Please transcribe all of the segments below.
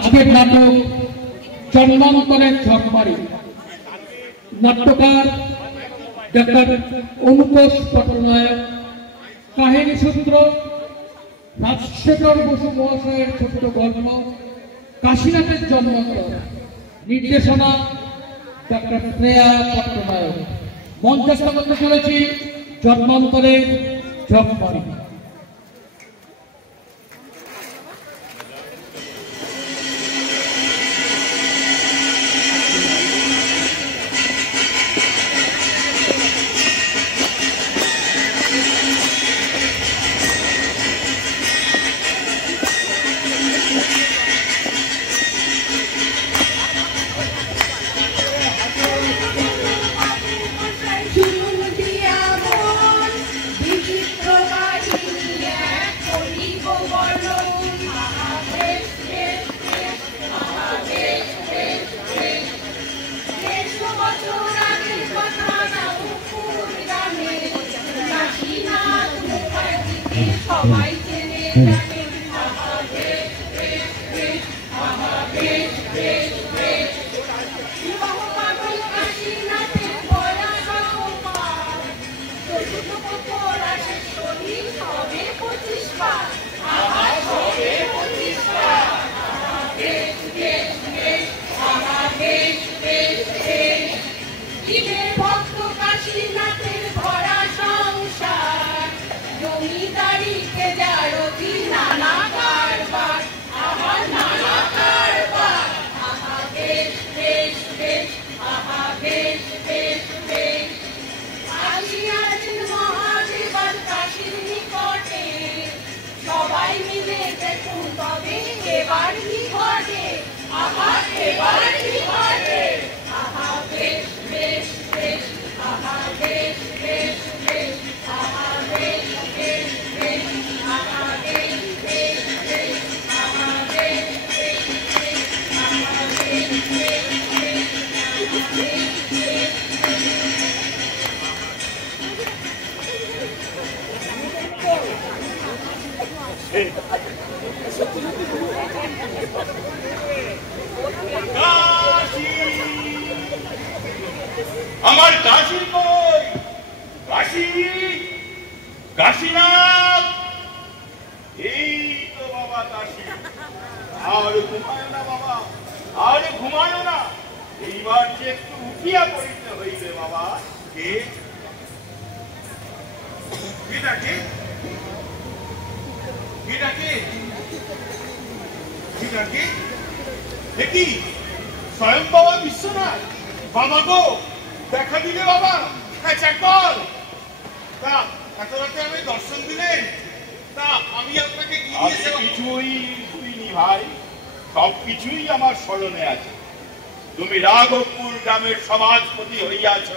আজকের নাটক জন্মান্তরের ঝকমারি। নাট্যকার ডক্টর অনুপোষ পটনায়ক। কাহিনী সূত্র রাজশেখর বসু মহাশয়ের ছোট্ট গল্প কাশীনাথের জন্মান্তর। নির্দেশনা ডক্টর শ্রেয়া পটনায়ক। মঞ্চস্থ করতে চলেছি জন্মান্তরের ঝকমারি। আমার কাশী কই? কাশী, কাশীনাথ, এই তো বাবা কাশী। আর ঘুমায় না বাবা, আর ঘুমায় না। এইবার যে একটু উঠিয়া পড়িতে হইবে বাবা। কে ডাকে? কে ডাকে? কে ডাকে? দেখি স্বয়ং বাবা বিশ্বনাথ। বাবা গো, দেখা দিলে বাবা। হ্যাঁ চাকর, তা এত রাতে আমি দর্শন দিলেন, তা আমি আপনাকে কিছুই শুনিনি ভাই। সবকিছুই আমার স্মরণে আছে। তুমি রাঘবপুর গ্রামের সমাজপতি হইয়াছ,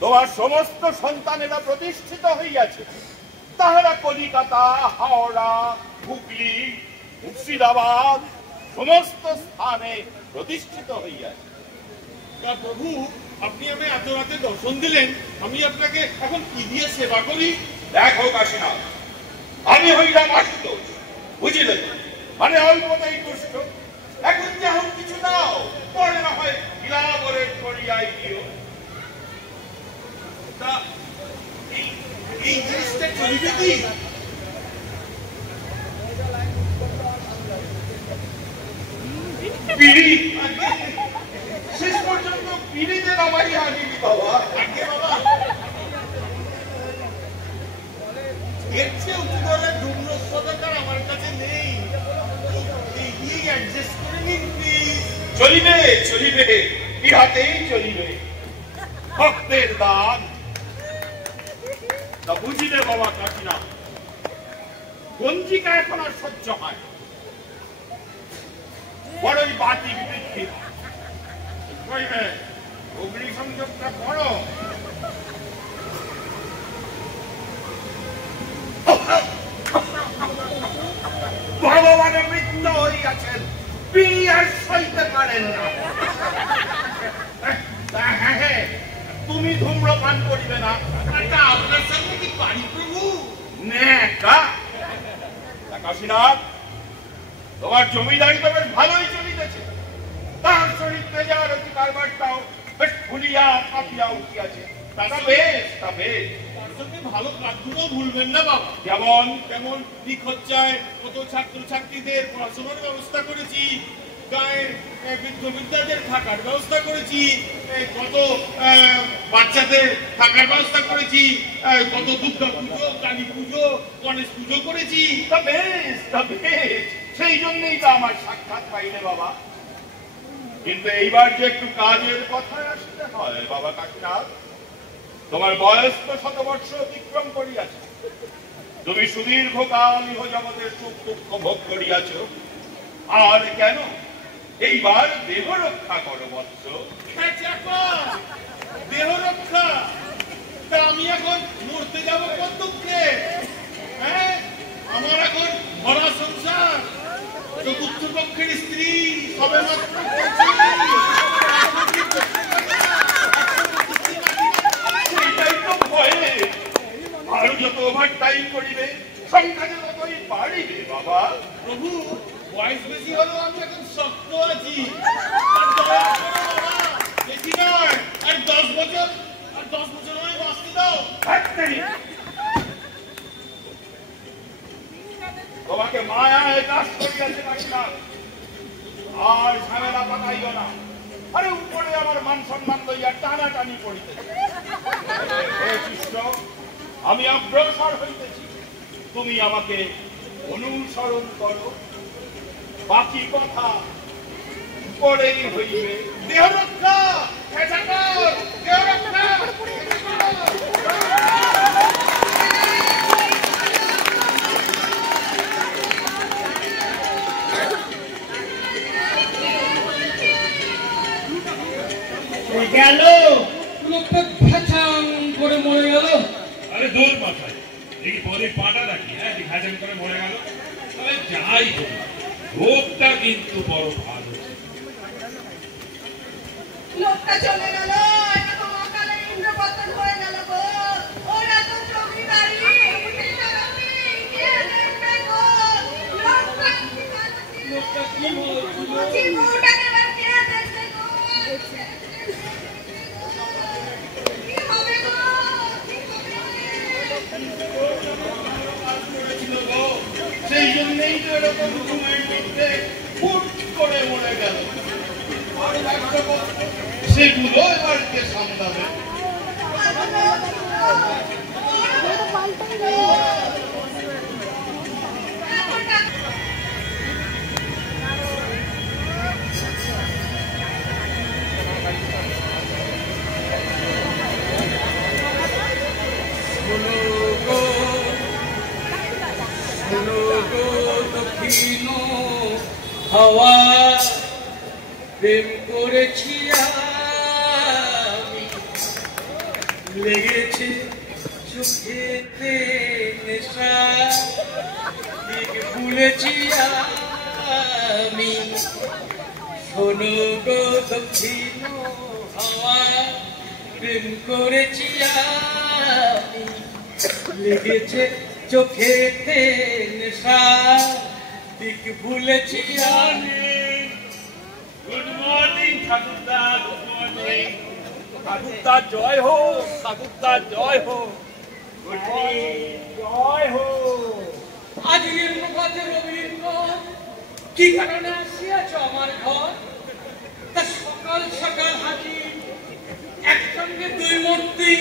তোমার সমস্ত সন্তানেরা প্রতিষ্ঠিত হইয়াছে। তাহারা কলিকাতা, হাওড়া, হুগলি, মুর্শিদাবাদ সমস্ত স্থানে প্রতিষ্ঠিত হইয়াছে। তা প্রভু, আপনি আমি এত রাতে দর্শন দিলেন, আমি আপনাকে এখন কি দিয়ে সেবা করি? দেখো কাশীনাথ, আমি হইলাম আশুতোষ, বুঝিলে? মানে অল্পতাই দুষ্ট। এখন যেমন কিছু দাও, পরে না হয় গিলাবরের করিয়াই দিও। তা এই জিনিসটা চলিবে কি? পিড়ি শেষ পর্যন্ত পিড়িতে নামাই আনিনি বাবা। আগে বাবা, এর চেয়ে উপকরণের ডুবনস্বতার আমার কাছে নেই। এই অ্যাডজাস্ট করে নিন প্লিজ। চলিবে, চলিবে, ইহাতেই চলিবে। ভক্তের দান। তা বুঝিলে বাবা কাশীনাথ, গঞ্জিকা এখন আর সহ্য হয়, বড়ই বাতি বৃদ্ধি। অগ্নিসংযোগটা করো। ভগবানের মৃত্যু হইয়াছেন, বিড়ি আর সইতে পারেন না। হ্যাঁ, তুমি ধূম্রপান করিবে না, আপনার সঙ্গে কি পারি প্রভু? কাশীনাথ, তোমার জমিদারি তো বেশ ভালোই চলিতেছে, তার চরিত্রে যার অতি কারবারটাও বেশ ভুলিয়া কাঁপিয়া উঠিয়াছে। তা বেশ, তা বেশ। তার সঙ্গে ভালো কাজগুলো ভুলবেন না বাবা। যেমন যেমন নিখরচায় কত ছাত্রছাত্রীদের পড়াশোনার ব্যবস্থা করেছি, গায়ের বৃদ্ধ বৃদ্ধাদের থাকার ব্যবস্থা করেছি, কত বাচ্চাদের থাকার ব্যবস্থা করেছি, কত দুর্গা পুজো, কালী পুজো, গণেশ পুজো করেছি। তা বেশ, তা বেশ। সেই জন্যই তো আমার সাক্ষাৎ পাইলে বাবা। কিন্তু এইবার যে একটু কাজের কথায় আসতে হয় বাবা কাকীনাথ। তোমার বয়স তো 100 বর্ষ অতিক্রম করিয়াছে, তুমি সুদীর্ঘকাল ইহ জগতের সুখ দুঃখ ভোগ করিয়াছ, আর কেন এইবার দেহ রক্ষা করো বৎস। দেহ রক্ষা? তা আমি এখন মরতে যাবো কোন দুঃখে? হ্যাঁ, আমার এখন ভরা সংসার, চতুর্থ পক্ষের স্ত্রী সবে মাত্র, সেইটাই তো ভয়ে। আরো যত ওভার টাইম করিবে সংখ্যা যে ততই বাড়িবে বাবা। প্রভু, বয়স বেশি হলেও আমি এখন শক্ত আছি। বেশি নয়, আর 10 বছর, আর 10 বছর আমি বাঁচতে দাও। তোমাকে মায়ায় দাস করিয়াছে কাকীনাথ, আর ঝামেলা পাকাইও না। আরে উপরে আমার মান সম্মান লইয়া টানাটানি পড়িতেছে। শিষ্য, আমি অগ্রসর হইতেছি, তুমি আমাকে অনুসরণ করো, বাকি কথা পরেই হইবে। দেহ রক্ষা, দেহ রক্ষা। গেল লোকটা ভেচাং করে মরে গেল। আরে দূর মাথায় এই পরের পাটা রাখি, হ্যাঁ ভেচাং করে মরে গেল। তবে যাই হোক, লোকটা কিন্তু বড় ভালো। লোকটা চলে গেল, এরকম অকালে ইন্দ্রপতন হয়ে গেল গো। ওরা তো জমিদারি লোকটা কি বলছিল? সেই জন্যই তো এরকম সময়ের মধ্যে ফুট করে মরে গেল। সেগুলো এবার কে সামলাবে? দক্ষিণ হাওয়া প্রেম করেছি আমি, লেগেছে চোখেতে নেশা, ভুলেছি আমি। শোনো গো দক্ষিণ হাওয়া প্রেম করেছি আমি, লেগেছে চোখেতে নেশা, দিক ভুলেছি আমি। গুড মর্নিং ঠাকুরদা, গুড মর্নিং। ঠাকুরদা জয় হো, ঠাকুরদা জয় হো, গুড মর্নিং, জয় হো। আজকের প্রভাতে রবীন্দ্র কি কারণে আসিয়াছ আমার ঘর? তা সকাল সকাল হাজির, একসঙ্গে দুই মূর্তি,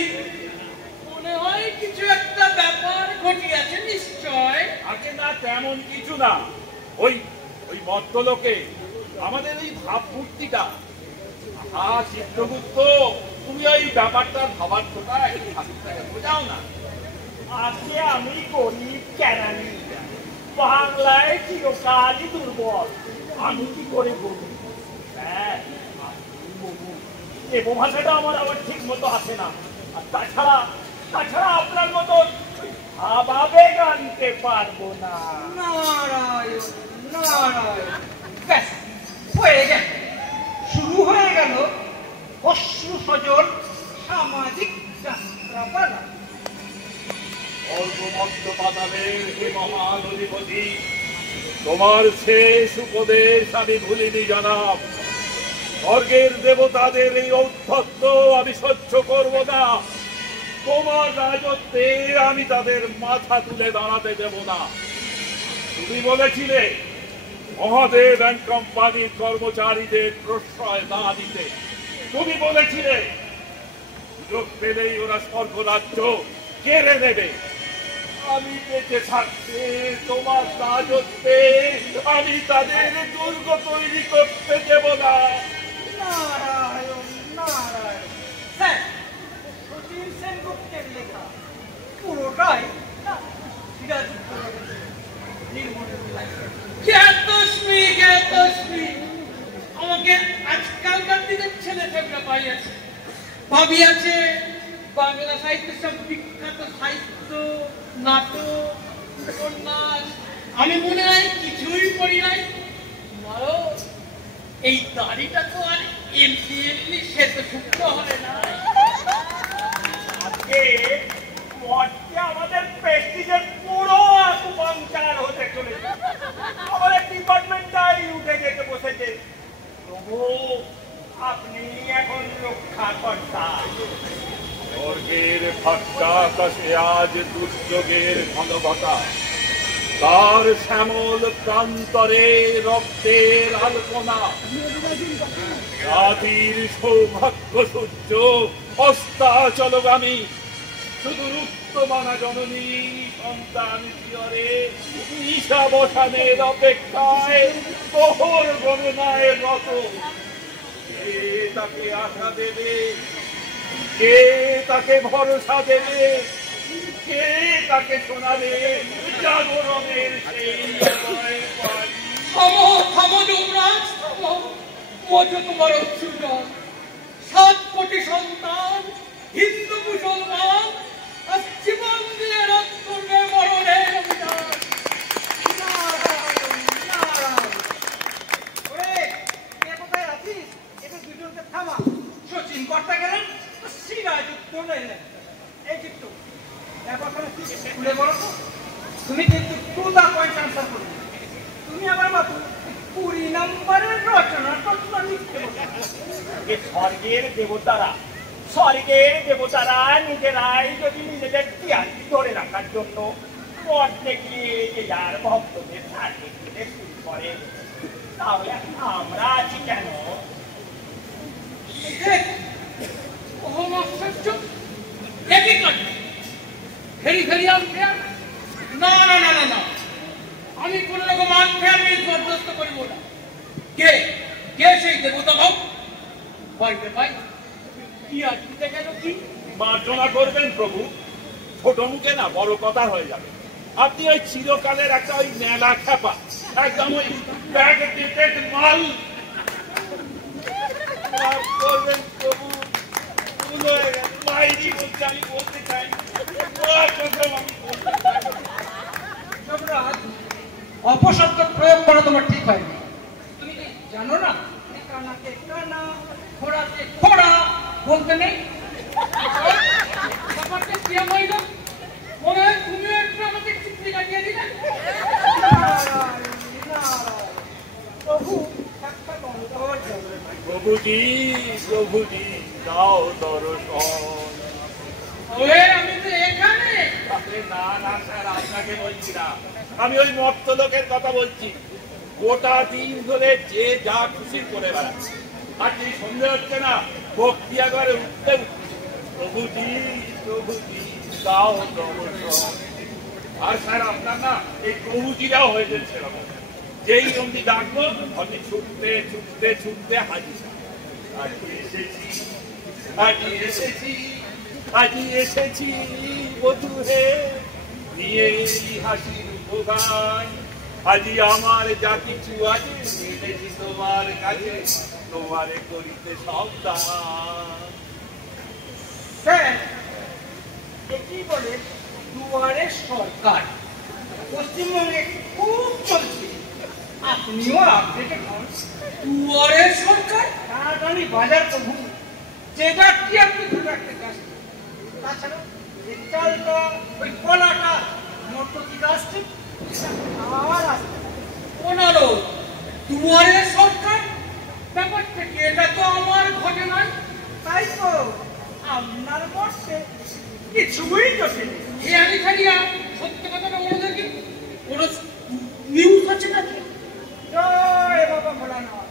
মনে হয় কিছু একটা ব্যাপার ঘটিয়াছে নিশ্চয়। আছে না তেমন কিছু না, ওই ওই ভদ্রলোকে আমাদের এই ভাবমূর্তিটা। চিত্রগুপ্ত, তুমি ওই ব্যাপারটা ভাবার কথা ঠাকুরটাকে বোঝাও না। আজকে আমি গরিব কেরানি, বাংলায় চিরকালই দুর্বল, আমি কি করে বলবো? হ্যাঁ, এ ভাষাটা আমার আবার ঠিক মতো আসে না। আর তাছাড়া তাছাড়া আপনার মতো আবেগ আনতে পারবো না। নারায়ণ নারায়ণ, ব্যাস হয়ে গেল, শুরু হয়ে গেল অশ্রু সজল সামাজিক যাত্রাপালা। অল্প মধ্য পাতালের হে মহান অধিপতি, তোমার শেষ উপদেশ আমি ভুলিনি জনাব। স্বর্গের দেবতাদের এই ঔদ্ধত্য আমি সহ্য করব না। তোমার রাজত্বে আমি তাদের মাথা তুলে দাঁড়াতে দেব না। তুমি বলেছিলে মহাদেব অ্যান্ড কোম্পানির কর্মচারীদের প্রশ্রয় না দিতে। তুমি বলেছিলে সুযোগ পেলেই ওরা স্বর্গরাজ্য কেড়ে নেবে। আমি বেঁচে থাকতে তোমার রাজত্বে আমি তাদের দুর্গ তৈরি করতে দেব না। নারায়ণ নারায়ণ। স্যার, শচীন সেনগুপ্তের লেখা পুরোটাই আমাকে আজকালকার দিনের ছেলে ফেবরা পাইয়াছে, ভাবিয়াছে বাংলা সাহিত্যের সব বিখ্যাত সাহিত্য, নাটক, উপন্যাস আমি মনে হয় কিছুই পড়ি নাই। এই দাড়িটা তো আর এমনি এমনি শ্বেত শুক্র হয় না। আজকে মঠে আমাদের প্রেস্টিজের পুরো আকুপাংচার হতে চলেছে। আমাদের ডিপার্টমেন্টটাই উঠে যেতে বসেছে। প্রভু, আপনি এখন রক্ষাকর্তা। স্বর্গের ফাঁকা আকাশে আজ দুর্যোগের ঘনঘটা, তার শ্যামল প্রান্তরে রক্তের আলপনা। জাতির সৌভাগ্য সূর্য অস্তাচলগামী, শুধু রুক্তমানা জননী সন্তান শিয়রে নিশা বসানের অপেক্ষায় প্রহর গণনায় রত। কে তাকে আশা দেবে, কে তাকে ভরসা দেবে, কে তাকে শোনাবে জাগরণের সেই থামো থামো যুবরাজ, থামো। মজো তোমার অচ্ছুজন 7 কোটি সন্তান হিন্দু মুসলমান আজ জীবন দিয়ে রোধ করবে মরণের অভিযান। নারায়ণ নারায়ণ। ওরে, কে কোথায় আছিস? এদের দুজনকে থামা। শচীন কর্তা গেলেন, সিরাজ উত্তর এলেন। এই চিত্তু, ব্যাপারখানে কি খুলে বলো তো। তুমি কিন্তু টু দা পয়েন্ট আনসার করবে। তুমি আমার মাত্র 20 নম্বরের রচনাটা লিখতে বলো। স্বর্গের দেবতারা নিজেরাই যদি নিজেদের তিয়াতি ধরে রাখার জন্য মঠে গিয়ে যে যার ভক্তদের সাথে শুরু করে, তাহলে আমরা আছি কেন? ফেরি ফেরি আনফেয়ার? না না না না না, আমি কোন রকম আনফেয়ার মিল বরদাস্ত করিব না। কে কে সেই দেবতা ভাব? ভাইবে ভাই, কি আর দিতে গেল কি? মার্জনা করবেন প্রভু, ছোট মুখে না বড় কথা হয়ে যাবে। আপনি ওই চিরকালের একটা ওই মেলা খেপা, একদম ওই ব্যাগডেটেড মাল করবেন প্রভু। বাইরে বলতে আমি বলতে চাই, অপশব্দ প্রয়োগ করা তোমার ঠিক হয়নি। তুমি কি জানো না কানাকে কানা, ঘোড়াকে ঘোড়া বলতে নেই? ব্যাপারটা কি হইল? মনে হয় তুমিও একটু আমাকে চিঠি কাটিয়ে দিলে। প্রভু প্রভুজি প্রভুজি দাও দর্শন। আমি তো এখানে। না না স্যার, আপনাকে বলছি না, আমি ওই মর্ত লোকের কথা বলছি। গোটা দিন ধরে যে যা খুশি করে বেড়াচ্ছে, আর কি সন্দেহ হচ্ছে না ভক্তি একবারে উঠতে উঠছে। প্রভুজি প্রভুজি দাও দর্শন। আর স্যার আপনার না এই প্রভুজিরাও হয়ে যাচ্ছে সেরকম, যেই অমনি ডাকবো আপনি ছুটতে ছুটতে ছুটতে হাজির। আজকে এসেছি আজকে এসেছি আজি এসেছি বধূ হে, নিয়ে এলি হাসির উপগান। আজি আমার যা কিছু আছে এনেছি তোমার কাছে, তোমারে করিতে সব দান। স্যার, কি বলে দুয়ারে সরকার পশ্চিমবঙ্গে খুব চলছে। আপনিও আপডেটেড হন। দুয়ারে সরকার? টানাটানি বাজার প্রভু, যে যাত্রী আপনি ধরে রাখতে চান। তাছাড়া এই চালটা, ওই কলাটা নর্তকীরা আসছে আর আসছে, দুয়ারে সরকার ব্যাপারটা কি? এটা তো আমার ঘটনা। তাই তো আপনার মধ্যে কিছুই জটিনি। খেয়ালি খালিয়া সত্য কথাটা বলে দেখি, কোনো নিউজ আছে নাকি? জয় বাবা ভোলানাথ।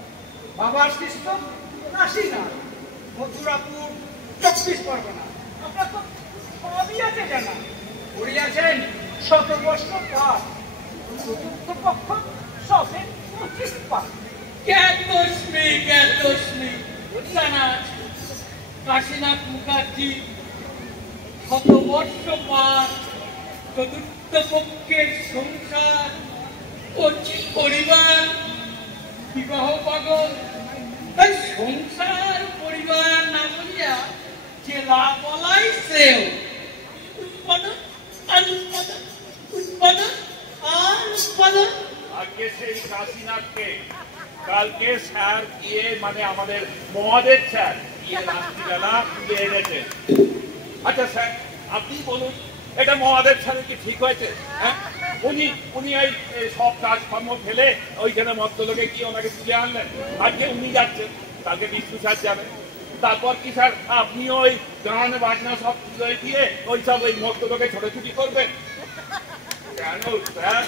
বাবার শিষ্য কাশীনা, মথুরাপুর, 24 পরগনা। আপনার তো সবই আছে জানা। করিয়াছেন শতবর্ষ কাজ, চতুর্থ পক্ষ সবে 25 পাক। জ্ঞাতস্মি জানা আছে। কাশীনাথ মুখার্জি শত বর্ষ পার, চতুর্থ পক্ষের সংসার, কচি পরিবার, বিবাহ পাগল। তাই সংসার পরিবার না বলিয়া জেলা বলাই সেও উৎপাদন আর উৎপাদন, উৎপাদন আর উৎপাদন। আজকে সেই কাশীনাথকে কালকে স্যার গিয়ে মানে আমাদের মহাদেব স্যার গিয়ে রাত্রিবেলা খুঁজে এনেছেন। আচ্ছা স্যার আপনি বলুন, এটা মহাদেব স্যারের কি ঠিক হয়েছে? হ্যাঁ, উনি এই সব কাজকর্ম ফেলে ওইখানে মধ্যলোকে গিয়ে ওনাকে তুলে আনলেন। আজকে উনি যাচ্ছেন, কালকে বিষ্ণু স্যার যাবেন। তারপর কি স্যার আপনি ওই গান বাজনা সব তুলে দিয়ে ওই সব ওই মধ্যলোকে ছোটাছুটি করবেন? কেন স্যার,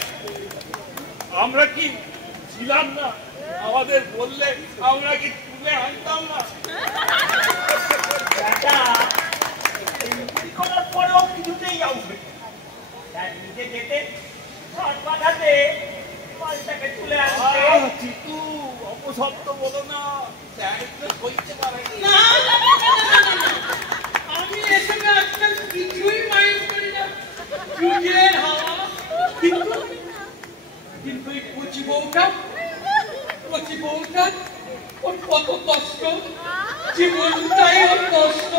আমরা কি ছিলাম না? আমাদের বললে আমরা কি তুলে আনতাম না? করার পরেও কিছুতেই আসবে নিজে যেতে বাধাতে মালটাকে তুলে আসবে। চিতু অপশব্দ বলো না, বলতে পারে না, আমি এসবে আজকাল কিছুই মাইন্ড করি না। সূর্যের হাওয়া, কিন্তু কিন্তু এই কচি বউটা ওর কত কষ্ট, জীবনটাই ওর কষ্ট।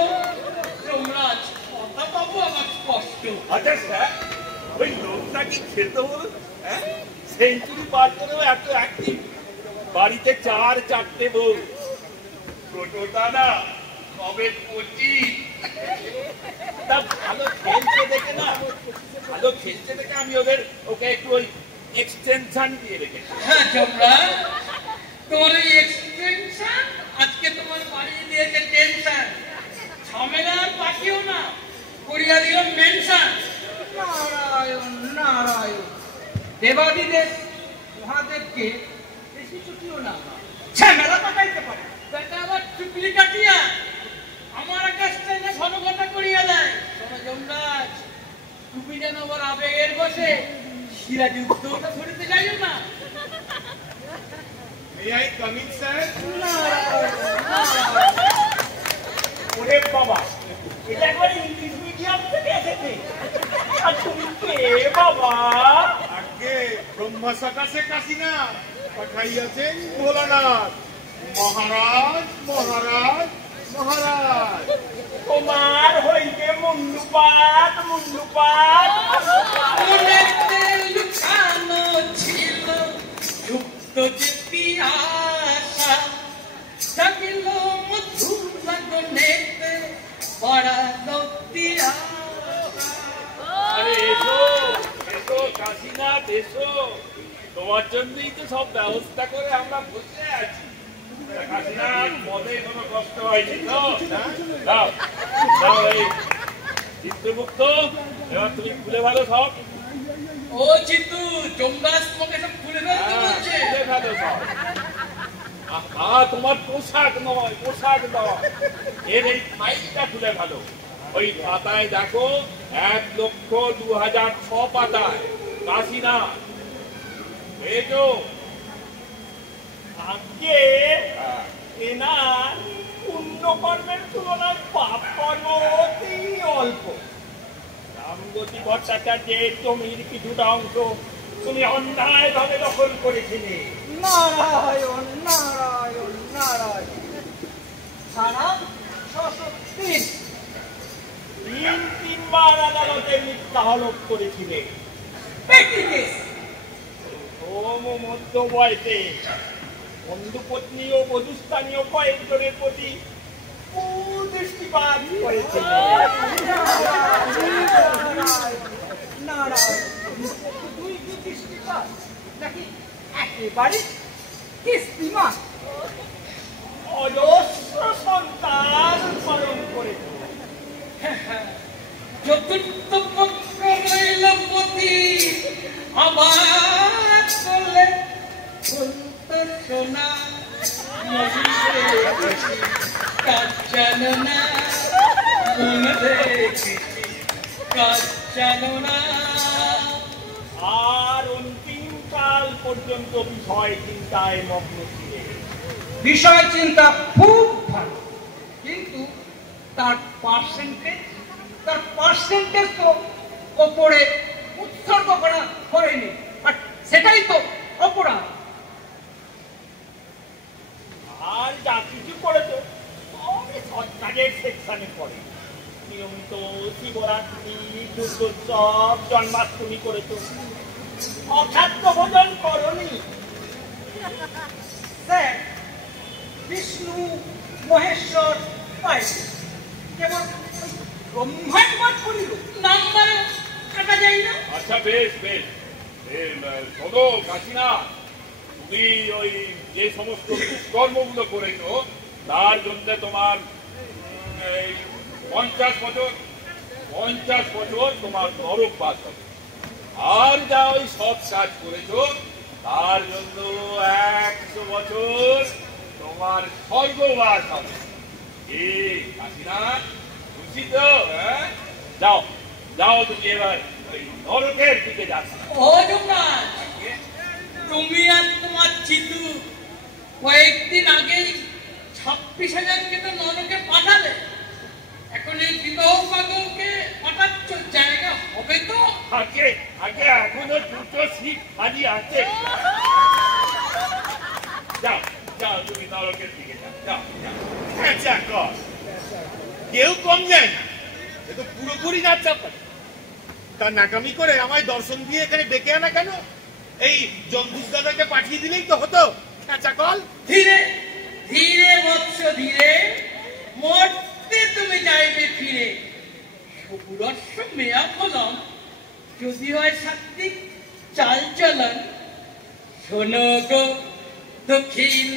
যমরাজ কথা পাবো আমার কষ্ট। আচ্ছা স্যার, ওই লোকটা কি খেতে বলুন? হ্যাঁ, সেঞ্চুরি পার করেও এত অ্যাক্টিভ। বাড়িতে 4-4টে বউ, ছোটটা না কবে 25। তা ভালো খেলছে দেখে আমি ওকে একটু ওই এক্সটেনশন দিয়ে রেখেছি। হ্যাঁ যমরাজ, তোমার এই এক্সটেনশন আজকে তোমার বাড়িয়ে দিয়েছে টেনশন। ঝামেলার পাঠিও না, করিয়া দিল মেনশন। নারায়ণ নারায়ণ। দেবাদিদেব মহাদেবকে বেশি ছুটিও না, ঝামেলা পাঠাইতে পারে। বেটা আবার চুপলি কাটিয়া আমার কাছটা ঘন ঘন করিয়া দেয়। শোনো যমরাজ, তুমি যেন আবার আবেগের বসে সিরাজি উদ্যোগটা ধরিতে যাইও না। May I come in, sir? ওরে বাবা, এটা একবার ইংলিশ মিডিয়াম থেকে এসেছে। আর তুমি কে বাবা? আগে ব্রহ্মা সকাশে কাশীনা পাঠাইয়াছেন ভোলানাথ। মহারাজ মহারাজ মহারাজ। তোমার হইবে মুন্ডুপাত মুন্ডুপাত। মনেতে লুকানো ছিল সুপ্ত যে পিয়াসা, জাগিল মধুর লাগনেতে পড়ালো তিয়াসা। আরে এসো এসো কাশীনাথ এসো, তোমার জন্যই তো সব ব্যবস্থা করে আমরা বসে আছি। কাশীনাথ মদে কোনো কষ্ট হয়নি তো? দাও দাও এই চিত্রগুপ্ত, এবার তুমি খুলে ভালো সব। ও চিতু, যমরাজ তোমাকে সব খুলে ফেলতে বলছে। খুলে ভালো সব। তোমার পোশাক নয়, পোশাক নয়, এর এই ফাইলটা খুলে ভালো। ওই পাতায় দেখো 1,02,006 পাতায় কাশীনাথ। এজো আজকে এনা পুণ্যকর্মের তুলনায় পাপ কর্ম অতি অল্প। রামগতি ভট্টাচার্যের জমির কিছুটা অংশ তুমি অন্যায় ভাবে দখল করেছিলে। নারায়ণ নারায়ণ নারায়ণ। সারা 603। 3-3বার আদালতে মিথ্যা হলফ করেছিলে। মধ্য বয়সে বন্ধুপত্নী ও বধূস্থানীয় কয়েকজনের প্রতি কুদৃষ্টিপাত করেছিলে। নারায়ণ। দুই দৃষ্টিপাত নাকি একেবারে? কিস্তিমান অজস্র সন্তান পালন করেছ। চতুর্থ পক্ষ রইল পতি, আবার করলে বলতো সোনা, কাজ জানো না, মন দেখেছি কাজ জানো না। আর অন্তিম কাল পর্যন্ত বিষয় চিন্তায় মগ্ন ছিলে। বিষয় চিন্তা খুব ভালো, কিন্তু তার পার্সেন্টেজ তো ওপরে উৎসর্গ করা হয়নি, আর সেটাই তো অপরাধ। আর যা কিছু করেছ সরকারের সেকশনে পড়ে। নিয়মিত শিবরাত্রি, দুর্গোৎসব, জন্মাষ্টমী করেছ, অখাদ্য ভোজন করনি। স্যার, বিষ্ণু মহেশ্বর পাই কেবল ব্রহ্মাণ্ড করিল, নাম্বার কাটা যায় না। আচ্ছা বেশ বেশ, শোনো কাশিনা, তুমি ওই যে সমস্ত কর্মগুলো করেছো তার জন্য তোমার 50 বছর তোমার নরকবাস হবে। আর যা ওই সব কাজ করেছো তার জন্য 100 বছর তোমার স্বর্গবাস হবে। কি কাশিনা, খুশি তো? যাও যাও, তুমি এবার ওই নরকের দিকে যাচ্ছ। ও যুবরাজ, তুমি আর তোমার চিতু কয়েকদিন আগেই 26,000 কে তো নরকে পাঠালে, এখন এই বিবাহ পাগলকে পাঠাচ্ছ, জায়গা হবে তো? আগে আগে এখনো 2টো সিট খালি আছে। যাও যাও, তুমি নরকের দিকে যাও, যাও যাও। আচ্ছা কর, কেউ কম যায় না, এ তো পুরোপুরি না চাপা। তার নাকামি করে আমায় দর্শন দিয়ে এখানে ডেকে আনা কেন? এই জম্বুজ দাদাকে পাঠিয়ে দিলেই তো হতো। আচ্ছা কল, ধীরে ধীরে বৎস ধীরে, মরতে তুমি যাইবে ফিরে। সবুরস্য মেয়া ফলম, যদি হয় সাত্বিক চাল চলন। শোনো গো দক্ষিণ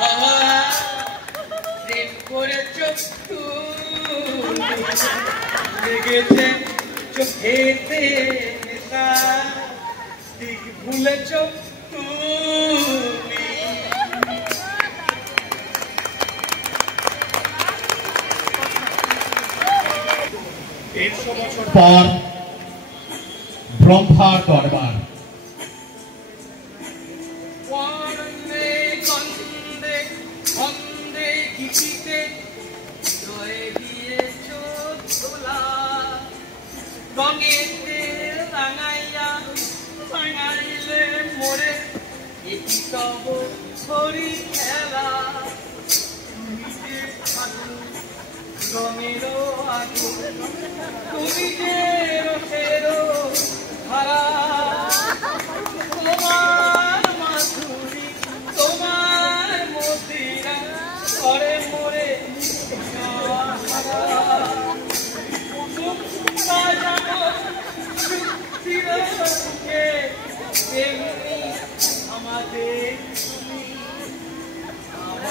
হাওয়া, প্রেম করেছ লেগেছে চোখেতে নেশা, দিক ভুলেছ তুমি। পর ব্রহ্মার দরবার। বন্দে গন্ধে গন্ধে গীতিতে রয়ে গিয়েছ তোলা, রঙেতে রাঙাইয়া রাঙাইলে মোরে, এটি তব হরি খেলা। তুমি যে আগুন, রঙেরও আগুন, তুমি যে রসেরও ধারা, তোমার মাধুরী, তোমার মদিরা করে মোরে আমাদের তুমি,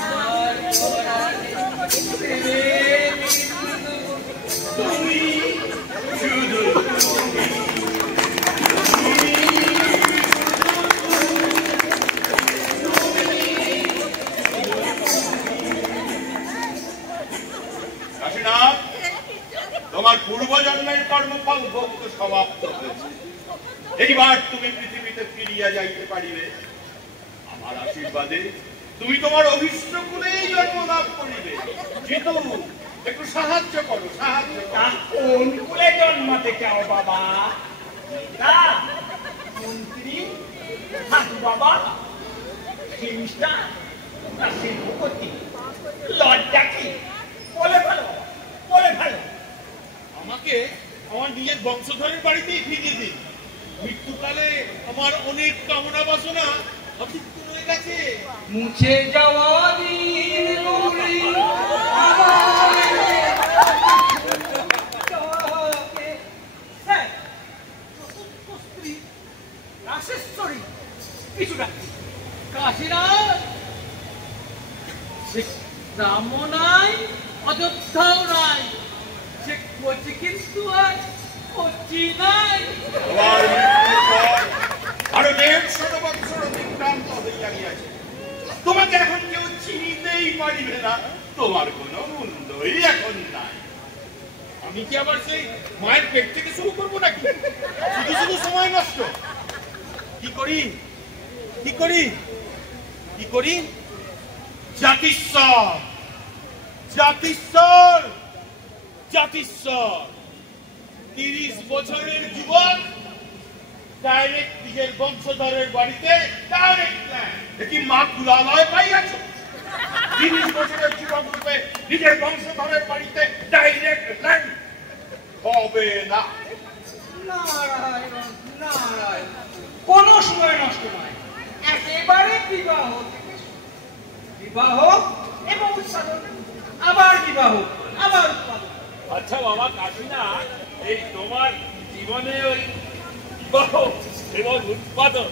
আমার তুমি শুধু তোমার পূর্বজন্মের কর্মফল ভোগ সমাপ্ত হয়েছে। এইবার তুমি পৃথিবীতে ফিরিয়া যাইতে পারিবে। আমার আশীর্বাদে তুমি তোমার অভীষ্ট কুলেই জন্ম লাভ করিবে। কিন্তু একটু সাহায্য করো, সাহায্য করো। কোন কুলে জন্মাতে চাও বাবা? না মন্ত্রী, সাধু বাবা, হিংসা না শিল্পপতি? লজ্জা কি? বলে ভালো, বলে ভালো। আমাকে আমার নিজের বংশধরের বাড়িতেই ফিরিয়ে দিন। মৃত্যুকালে আমার অনেক কামনা বাসনা অতিরিক্ত হয়ে গেছে। মুছে যাওয়া দিনগুলি স্যার, চতুর্থ স্ত্রী রাশেশ্বরী কিছুটা কাশীনাথ, সে রামও নাই, অযোধ্যাও নাই, সে কচি কিন্তু আর কচি নাই। আরো 150 বছর অতিক্রান্ত হইয়া গিয়াছে, তোমাকে এখন কেউ চিনিতেই পারিবে না, তোমার কোনো মূল্যই এখন নাই। আমি কি আবার সেই মায়ের পেট থেকে শুরু করবো নাকি? শুধু শুধু সময় নষ্ট। কি করি কি করি কি করি? জাতিস্বর জাতিস্বর জাতিস্বর 30 বছরের যুবক ডাইরেক্ট নিজের বংশধরের বাড়িতে ডাইরেক্ট কি মা কুলালয় পাইয়াছ? 30 বছরের যুবক রূপে নিজের বংশধরের বাড়িতে ডাইরেক্ট ল্যান্ড হবে না। নারায়ণ নারায়ণ, কোনো সময় নষ্ট নয়, একেবারে বিবাহ থেকে বিবাহ এবং উৎপাদন, আবার বিবাহ, আবার উৎপাদন। আচ্ছা বাবা কাশীনাথ, এই তোমার জীবনে ওই বিবাহ এবং উৎপাদন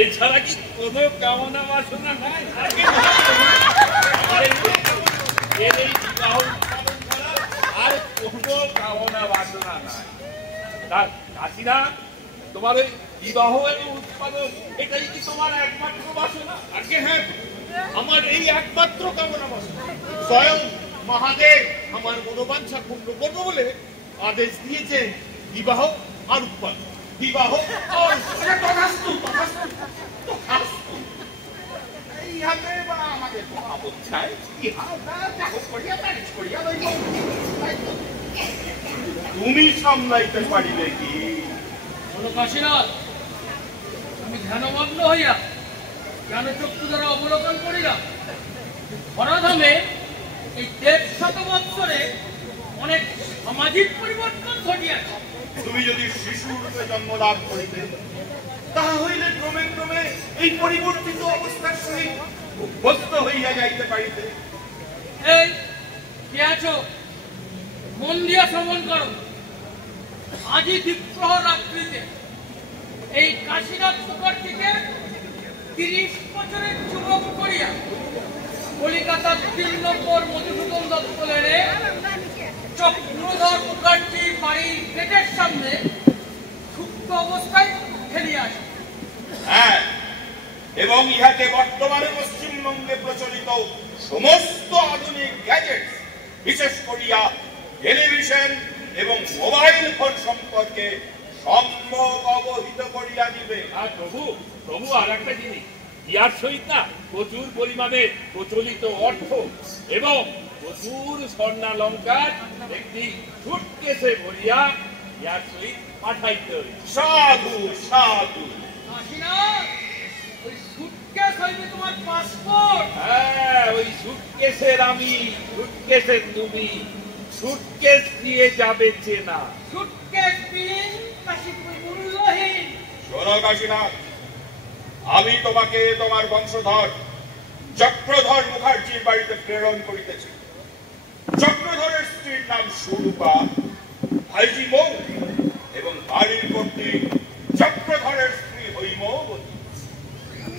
এছাড়া কি কোনো কামনা বাসনা নাই? এর এই বিবাহ উৎপাদন ছাড়া আর কোনো কামনা বাসনা নাই। কাশীনাথ, তোমার ওই বিবাহ এবং উৎপাদন এটাই কি তোমার একমাত্র বাসনা? আজকে হ্যাঁ, আমার এই একমাত্র কামনা বাসনা। স্বয়ং মহাদেব আমার মনোবাঞ্ছা পূর্ণ করবো বলে আদেশ দিয়েছে বিবাহ আর উৎপাদন, বিবাহ আর তথাস্তু তথাস্তু তথাস্তু। এই হাতে বা আমাকে অবস্থায় তুমি সামলাইতে পারিলে কি? শোনো কাশীনাথ, আমি ধ্যানমগ্ন হইয়া জ্ঞানচক্ষু দ্বারা অবলোকন করিলাম, ধরাধামে এই 150 বৎসরে অনেক সামাজিক পরিবর্তন ঘটিয়াছে। তুমি যদি শিশু রূপে জন্মলাভ করিতে, তাহা হইলে ক্রমে ক্রমে এই পরিবর্তিত অবস্থার সহিত অভ্যস্ত হইয়া যাইতে পারিতে। এই কে আছো, মন দিয়া শ্রবণ করো। আজই দ্বীপ্রহর রাত্রিতে এই কাশীনাথ মুখার্জিকে 30 বছরের যুবক করিয়া কলিকাতার 3 নম্বর মধুসূদন দত্ত লেনে চক্রধর মুখার্জির বাড়ির গেটের সামনে সুপ্ত অবস্থায় ফেলিয়া আসে। হ্যাঁ, এবং ইহাতে বর্তমানে পশ্চিমবঙ্গে প্রচলিত সমস্ত আধুনিক গ্যাজেট, বিশেষ করিয়া টেলিভিশন এবং মোবাইল ফোন সম্পর্কে সম্যক অবহিত করিয়া দিবে। আর প্রভু আর একটা জিনিস, ইহার সহিত না প্রচুর পরিমাণে প্রচলিত অর্থ এবং প্রচুর স্বর্ণালঙ্কার একটি সুটকেসে ভরিয়া ইহার সহিত পাঠাইতে হইবে। সাধু সাধু। কাশীনাথ, ওই সুটকেস হইবে তোমার পাসপোর্ট। হ্যাঁ, ওই সুটকেসের আমি, সুটকেসের তুমি, সুটকেস দিয়ে যাবে চেনা। সুটকেস বিহীন কাশীপুর মূল্যহীন। শোনো কাশীনাথ, আমি তোমাকে তোমার বংশধর চক্রধর মুখার্জির বাড়িতে প্রেরণ করিতেছি। চক্রধরের স্ত্রীর নাম সুরূপা, ভাইজি মৌ, এবং বাড়ির কর্তৃক চক্রধরের স্ত্রী হৈমবতী।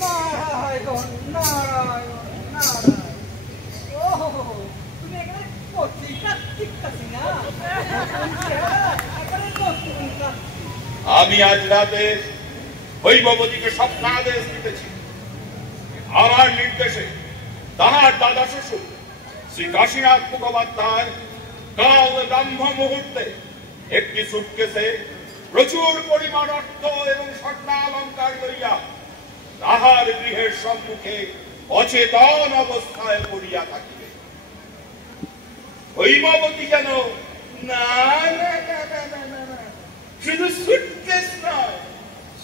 নারায়ণ নারায়ণ নারায়ণ, ওহো, তুমি এখানে পত্রিকা টিকতাছি না, এখানে পত্রিকা। আমি আজ রাতে হৈমবতীকে স্বপ্নাদেশ দিতেছি। আমার নির্দেশে তাহার দাদা শ্বশুর শ্রী কাশীনাথ মুখোপাধ্যায় কাল ব্রাহ্ম মুহূর্তে একটি সুটকেসে প্রচুর পরিমাণ অর্থ এবং স্বর্ণালঙ্কার লইয়া তাহার গৃহের সম্মুখে অচেতন অবস্থায় পড়িয়া থাকিবে। হৈমবতী যেন না না না না না না না, শুধু সুটকেস নয়,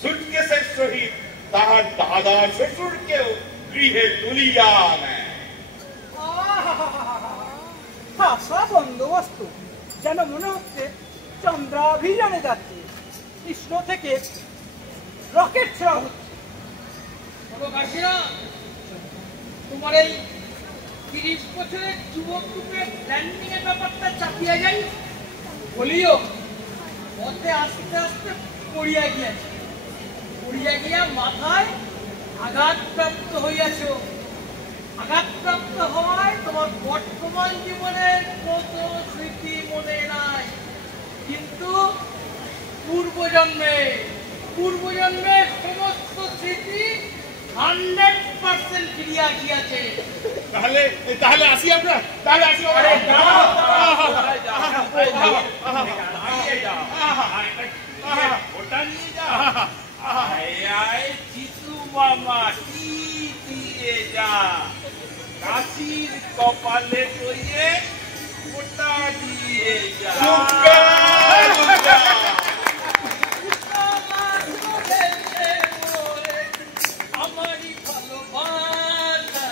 সুটকেসের সহিত তাহার দাদা শ্বশুরকেও গৃহে তুলিয়া নেয়। খাসা বন্দোবস্ত, যেন মনে হচ্ছে চন্দ্রাভিযানে যাচ্ছে, কৃষ্ণ থেকে রকেট ছোড়া হচ্ছে। কাশীনাথ, তোমার এই 30 বছরের যুবক রূপে ল্যান্ডিং এর ব্যাপারটা চাপিয়ে যাই বলিও, পথে আস্তে আস্তে পড়িয়া গিয়া মাথায় আঘাতপ্রাপ্ত হইয়াছ। আঘাতপ্রাপ্ত হওয়ায় তোমার বর্তমান জীবনের কত স্মৃতি মনে নাই, কিন্তু পূর্বজন্মের সমস্ত স্মৃতি 100% ফিরিয়া গিয়াছে। তাহলে আসি আমরা, তাহলে আসি। চিতু মামা কি দিয়ে যা কাশির কপালে তৈয়ে ওটা দিয়ে যা। আমারই ভালোবাসা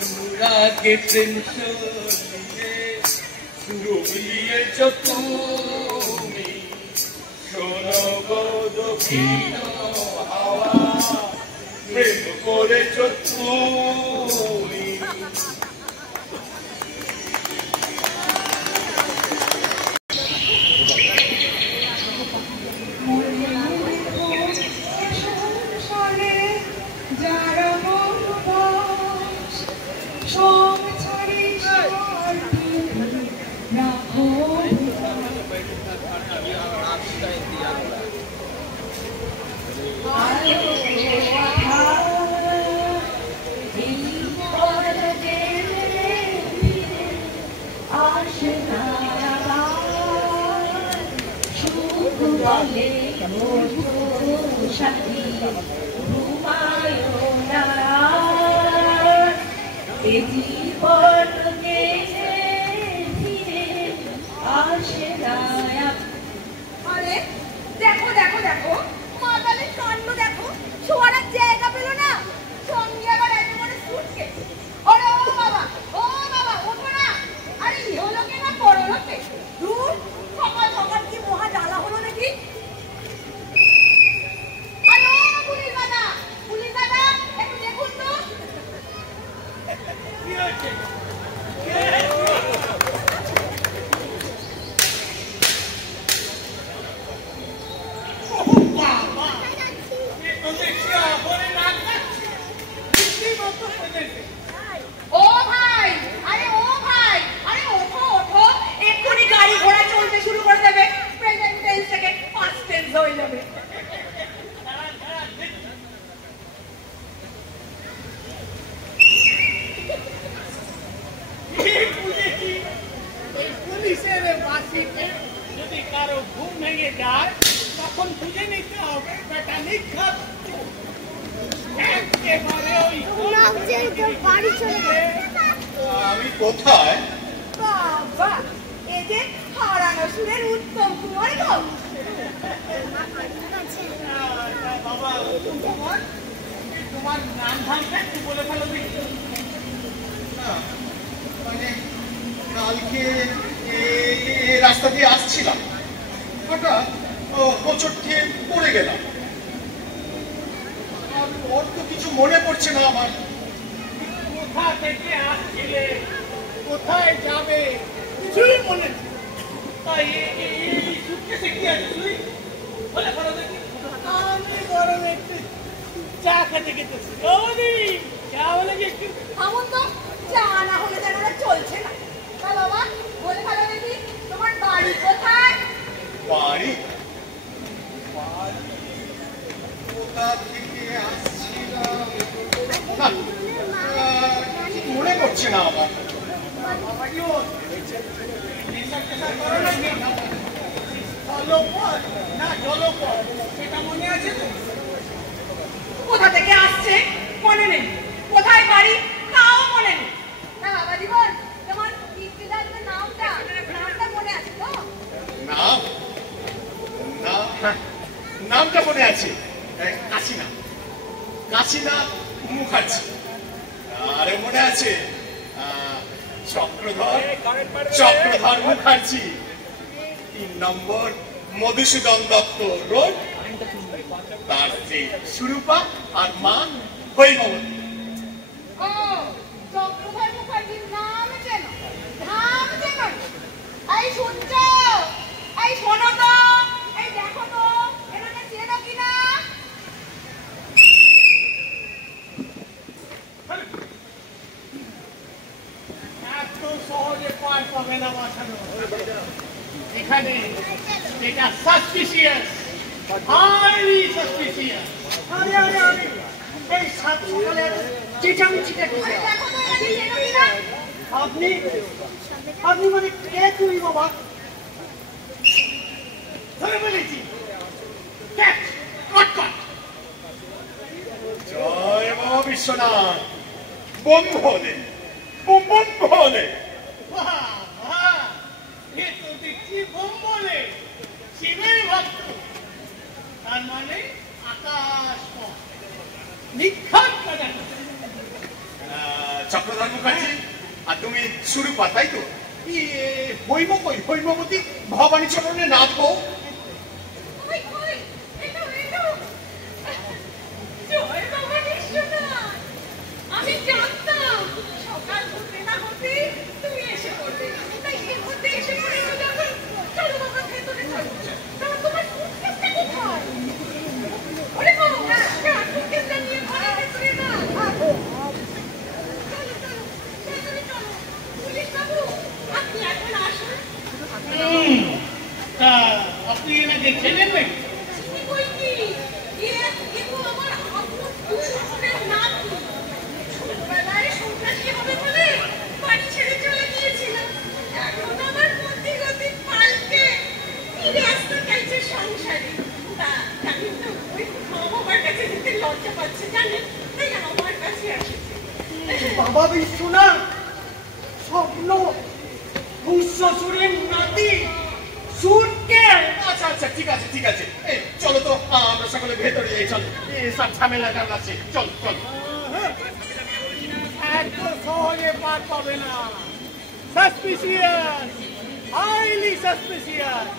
অনুরাগে প্রেম ডুবিয়েছ তুমি, শোনো গো দক্ষিণ হাওয়া প্রেম করেছ তুমি। আরে দেখো দেখো দেখো, মাতালের কাণ্ড দেখো, শোয়ার জায়গা পেল না, সঙ্গে আবার এত বড় সুটকেস। আরে ও বাবা ওঠো না। আরে ইহলোকে না পরলোকে, দূর সকাল সকাল কি মহা জ্বালা হলো নাকি। আরে ও পুলিশ দাদা একটু দেখুন তো। কি হচ্ছে? ও ভাই, আরে ওঠো এক্ষুনি গাড়ি ঘোড়া চলতে শুরু করে দেবে, প্রেজেন্ট টেন্স থেকে পাস্ট টেন্স হয়ে যাবে। পুলিশের বাসিতে যদি কারো ঘুম ভেঙে যায় তখন বুঝে নিতে হবে বেটা নিখাত একেবারে ওই বাড়ি চলে আমি কোথায়? বাবা, এই যে হারানো সুরের উত্তম কুমার গো। বাবা তোমার নাম ধামটা একটু বলে ফেলো দেখি। না, মানে কালকে এই রাস্তা দিয়ে আসছিলাম, হঠাৎ হোঁচট খেয়ে পড়ে গেলাম। আর ওর তো কিছু মনে পড়ছে না আমার। কোথা থেকে আসছিলে, কোথায় যাবে কিছুই মনে নেই। তাই এই সুটকেসে কি আছে তুই বলে ফেলো দেখি। আমি বরং একটু চা খেতে গেতেছি। চা বলে কি একটু আমন তো চা না হলে যেন চলছে না। তা বাবা বলে ফেলো দেখি, তোমার বাড়ি কোথায়? বাড়ি কোথা থেকে আসছিলাম মনে পড়ছে না আমার। সেটা মনে আছে তো? কোথা থেকে আসছে মনে নেই, কোথায় বাড়ি তাও মনে নেই। না বাবা জীবন, তোমার পিতৃদাদের নামটা মনে আছে তো? নামটা মনে আছে, কাশীনাথ মুখার্জি। আরে মনে আছে চক্রধর মুখার্জি, 3 নম্বর মধুসূদন দত্ত রোড। তার স্ত্রী সুরূপা আর মা হৈমবতী। ও চক্রধর মুখার্জির নাম যেন ধাম যেন। এই শুনছো, এই শোনো তো, এই দেখো তো এনাকে চেনো কিনা। পাবে না বাঁচানো। এখানে যেটা সাসপিসিয়াস, হাইলি সাসপিসিয়াস। আরে আরে আরে এই সাত সকালে চিটামিচিটা কি? আরে দেখো তো এরা কি এলো কিনা? আপনি আপনি মানে কে তুই বাবা? ধরে বলেছি ক্যাচ কট কট। জয় বাবা বিশ্বনাথ। বন্ধু হলে বন্ধু হলে বাহ বাহ, এ তো দেখছি বোম বলে শিবের ভক্ত। তার মানে আকাশ পথ নিক্ষাত কাজা। চক্রধর মুখার্জি, আর তুমি শুরু পাতাই তো হৈমবতী ভবানী চরণে নাথ বউ। ওই ওই এলো এলো। জয় বাবা বিশ্বনাথ। আমি জানতাম সকাল হতে না হতে তুমি এসে পড়বে। তাই এর মধ্যে এসে পড়েছো যখন, চলো বাবা ভেতরে চলো। তাহলে তোমার সুটকেসটা কোথায়? ওরে বাবা, হ্যাঁ সুটকেসটা নিয়ে ঘরের ভেতরে না। চলো চলো ভেতরে চলো। পুলিশ বাবু, আপনি এখন আসুন। তা আপনি এনাকে চেনেন নাকি? চিনি বই কি? এ তো আমার আপন শ্বশুরের নাতি। ছোটবেলায় সন্ন্যাসী হবে বলে বাড়ি ছেড়ে চলে গিয়েছিলাম। এখন আমার বুদ্ধি গতি পাল্টে ফিরে আসতে চাইছে সংসারে। তা কিন্তু ওই মা বাবার কাছে যেতে লজ্জা পাচ্ছে জানেন, তাই আমার কাছে আসেছে। বাবা বিশ্বনাথ, স্বপ্ন শ্বশুরের নাতি সুটকেস। আচ্ছা আচ্ছা, ঠিক আছে ঠিক আছে। এই চলো তো আমরা সকলে ভেতরে যাই। চল, সব ঝামেলা আছে। চল চল। এত সহজে পার পাবে না। Suspicious, highly suspicious.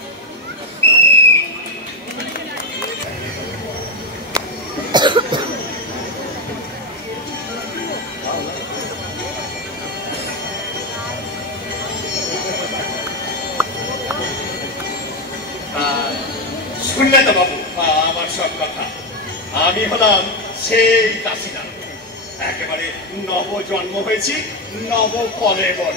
শুনলে তো বাবু আমার সব কথা। আমি হলাম সেই কাশিনাথ, একেবারে নব জন্ম হয়েছি নব কলেবর।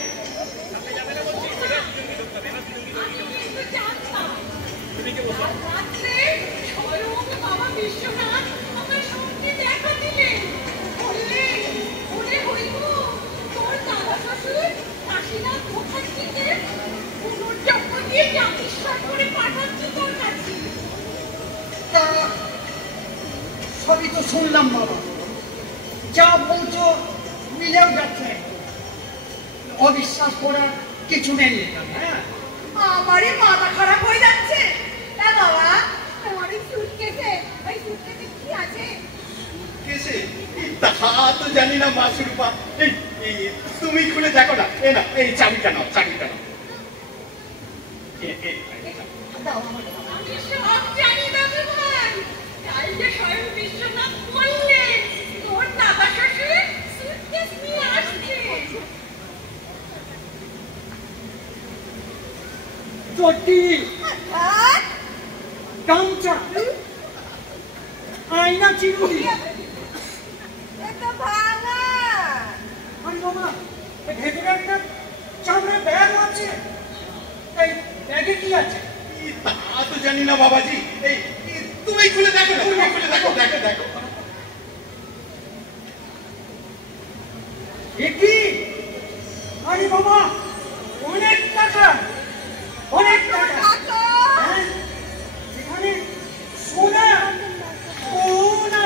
সবই তো শুনলাম বাবা, যা বলছো মিলেও যাচ্ছে, অবিশ্বাস করার কিছু নেই। হ্যাঁ, আমারই মাথা খারাপ হয়ে যাচ্ছে। তা বাবা, তোমার এই সুটকেসে কি আছে? কেসে তা তো জানি না মা সুরূপা। এই তুমি খুলে দেখো না। না, এই চাবিটা নাও, চাবিটা নাও। আমি সব জানি দাদু ভাই। কাল যে স্বয়ং বিশ্বনাথ বললেন তোর দাদা শ্বশুর সুটকেস নিয়ে আসছে। চটি, আর গামছা, আয়না, চিরুনি। এটা ভাঙা। আরে বাবা, ভেতরে একটা চামড়ার ব্যাগ আছে। এই ব্যাগে কি আছে? তা তো জানি না বাবাজি। এই তুমি খুলে দেখো না, তুমি খুলে দেখো, দেখো দেখো। কি? আরে বাবা, অনেক টাকা, অনেক টাকা। কাকা হ্যাঁ, এখানে সোনা, সোনা।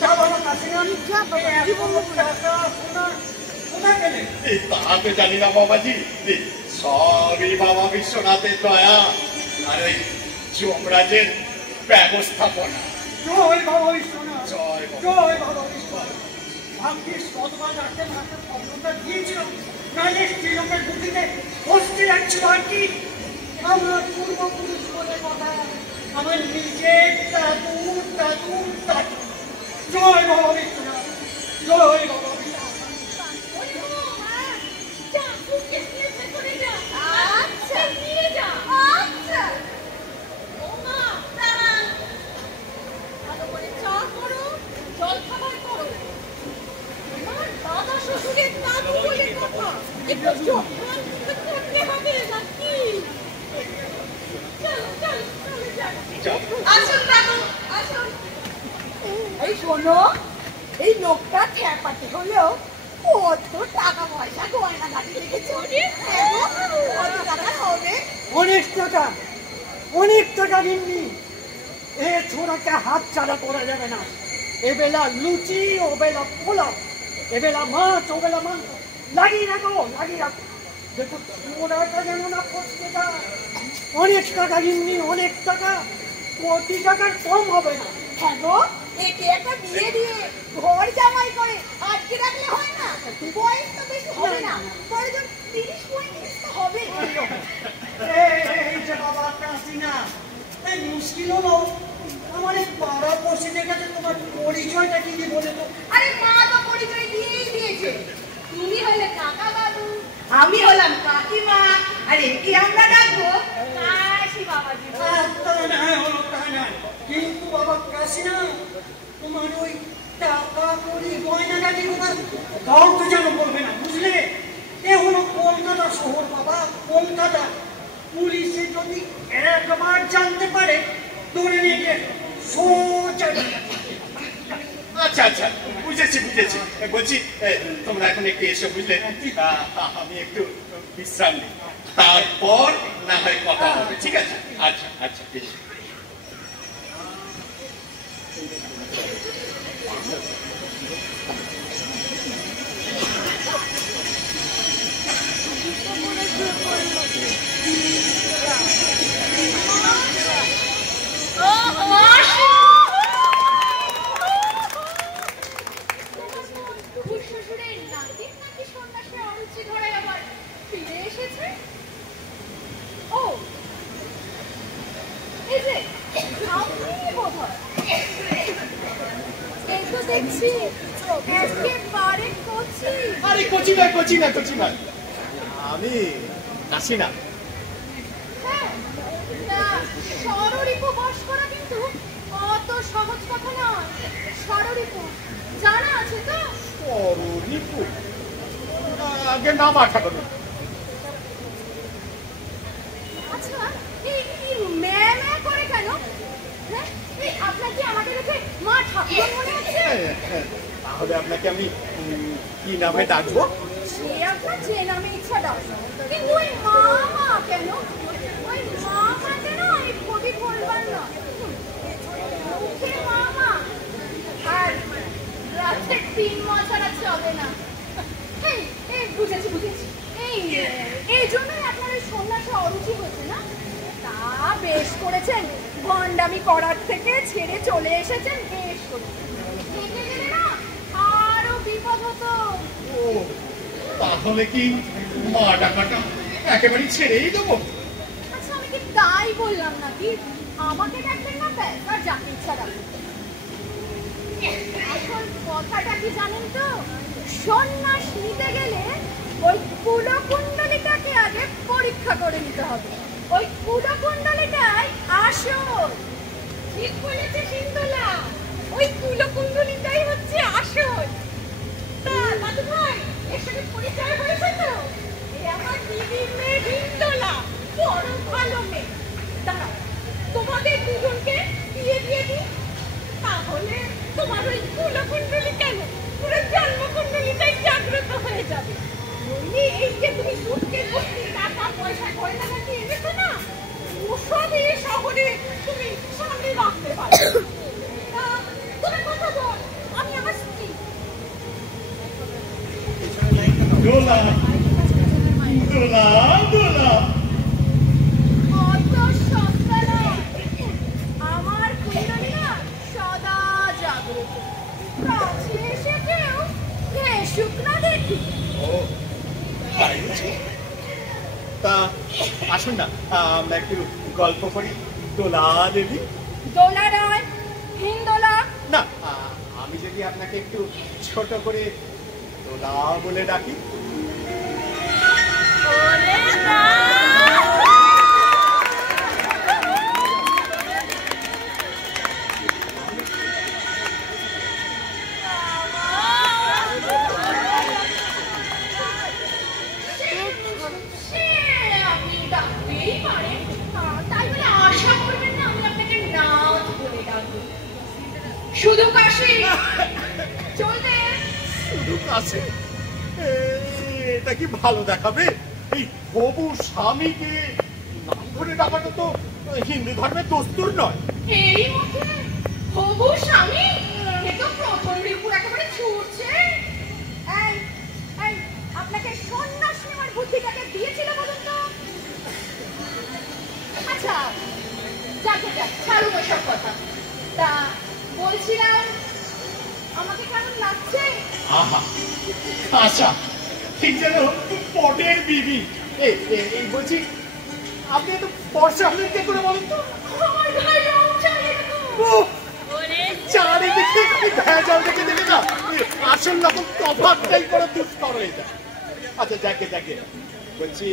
তা বাবা কাশিনাথ, এত টাকা সোনা কোথায় পেলেন? তা তো জানি না বাবাজি। সবই বাবা বিশ্বনাথের দয়া আর ওই যমরাজের ব্যবস্থাপনা। জয় বাবা বিশ্বনাথ, জয় বাবা। জয় বাবা বিশ্বনাথ। ভাগ্যের সদবাদ রাখতে মাত্র স্বপ্নটা দিয়েছিল, নাহলে শ্রীলঙ্কার বুদ্ধিতে বসতে যাচ্ছিল। আর কি আমার পূর্বপুরুষ বলে কথা, আমার নিজের দাদু দাদু দাদু। জয় বাবা বিশ্বনাথ, জয় বাবা বিশ্বনাথ। আচ্ছা নিয়ে যা। আচ্ছা ও মা দাঁড়ান, ভালো করে চা শোনো, এই লোকটা ঠেপাতে হলেও কত টাকা পয়সা গয়না গাড়ি লেগেছে। কত টাকা হবে? অনেক টাকা গিন্নি। এ ছোড়াকে হাত ছাড়া করা যাবে না। এবেলা লুচি, ও বেলা পোলাও, এবেলা মাছ, ও বেলা মাংস। লাগিয়ে রাখো। দেখো ছোড়াটা যেন না ফসকে যায়। অনেক টাকা গিন্নি, অনেক টাকা। কোটি টাকার কম হবে না। হ্যাঁ গো, একে একটা বিয়ে দিয়ে ঘর জামাই করে আটকে রাখলে হয় না? বয়স তো বেশি হবে না, পরে যখন 30-35 তো হবে। এই যে বাবা কাসিনা, এই মুশকিল হলো আমার এই পাড়া পড়শিদের কাছে তোমার পরিচয়টা কি দিয়ে বলে তো? আরে মা তো পরিচয় দিয়েই দিয়েছে। তুমি হলে কাকা বাবু, আমি হলাম কাকিমা, আর একে আমরা ডাকবো কাশি বাবাজি। তা না, কিন্তু বাবা কাসিনা, তোমার ওই টাকা করি গয়নাগাটি তোমার কাউকে যেন বলবে না, বুঝলে? এ হলো কলকাতা শহর বাবা, কলকাতা। পুলিশে যদি একবার জানতে পারে, ধরে নিয়ে সোজা। আচ্ছা বুঝেছি। বলছি তোমরা এখন একটু এসে বুঝলে, আমি একটু বিশ্রাম নিই, তারপর না হয় কথা হবে, ঠিক আছে? আচ্ছা বেশ। আরে কচি নয়, আমি নাসি না। ষড়রিপু বশ করা কিন্তু অত সহজ কথা নয়। ষড়রিপু জানা আছে তো? ষড়রিপু আগে নাম আঠা করুন। আচ্ছা, এই ম্যা করে কেন? আপনার কি আমাকে দেখে মা ঠাকুর মনে হচ্ছে? তাহলে আপনাকে আমি কি নামে ডাকবো? সে আপনার যে নামে ইচ্ছা ডাকবো, কিন্তু ওই মামা কেন? ওই মামাকে না এই কবি বলবার না, মুখে মামা আর রাতে 3 মাস ছাড়া চলে না। বুঝেছি। এই জন্যই আপনার ওই সন্ন্যাসে অরুচি হচ্ছে না? তা বেশ করেছেন, ভণ্ডামি করার থেকে ছেড়ে চলে এসেছেন, বেশ করেছেন। থেকে গেলে না আরো বিপদ হতো। তাহলে কি মা ডাকাটা একেবারে ছেড়েই দেবো? আচ্ছা, আমি কি তাই বললাম নাকি? আমাকে ডাকবেন না, ব্যাস, আর যাকে ইচ্ছা ডাকবেন। আসল কথাটা কি জানেন তো? সন্ন্যাস নিতে গেলে ওই কুলকুণ্ডলিটাকে আগে পরীক্ষা করে নিতে হবে। ওই কুলকুণ্ডলিটাই আসল। ঠিক বলেছে হিন্দোলা, ওই কুলকুণ্ডলিটাই হচ্ছে আসল। তা দাদু ভাই, এর সাথে পরিচয় হয়েছে তো? এই আমার দিদির মেয়ে হিন্দোলা, বড় ভালো মেয়ে। দাঁড়াও, তোমাদের দুজনকে বিয়ে দিয়ে দিই, তাহলে তোমার ওই কুলকুণ্ডলি কেন, পুরো জন্মকুণ্ডলিটাই জাগ্রত হয়ে যাবে। এই যে তুমি সুটকেস ভর্তি টাকা পয়সা গয়না গাটি এনেছো না, ওসবই শহরে তুমি সামনে রাখতে পারো। তুমি কথা বল, আমি আমার স্ত্রী। দোলা অত সস্তা নয়। আমার কুণ্ডলী না সদা জাগ্রত, কাছে এসে কেউ ঘেঁষুক না দেখি। তা আসুন না, আমরা একটু গল্প করি। দোলা দেবী? দোলা নয়, হিন্দোলা। না, আমি যদি আপনাকে একটু ছোট করে দোলা বলে ডাকি? শুধু কাশি আছে? এটা কি ভালো দেখাবে? এই হবু স্বামীকে নাম ধরে ডাকাটা তো হিন্দু ধর্মের দস্তুর নয়। এই মুখে হবু স্বামী, এ তো প্রথম রিপুর একেবারে ছুটছে। এই এই আপনাকে সন্ন্যাস নেওয়ার বুদ্ধিটাকে দিয়েছিল বলুন তো? আচ্ছা যাকে যাক, ছাড়ুন ওইসব কথা। তা বলছিলাম আমাকে কেমন লাগছে? আহা, আচ্ছা, ঠিক যেন পটের বিবি। এই বলছি, আপনি এত ফর্সা হলেন কে করে বলুন তো? আমার গায়ে রং চালিয়ে দেবো। উফ, চারিদিকে ভেজাল দেখে দেখে না আসল রকম তফাৎটাই করে দুষ্কর হয়ে যায়। আচ্ছা যাকে যাকে বলছি,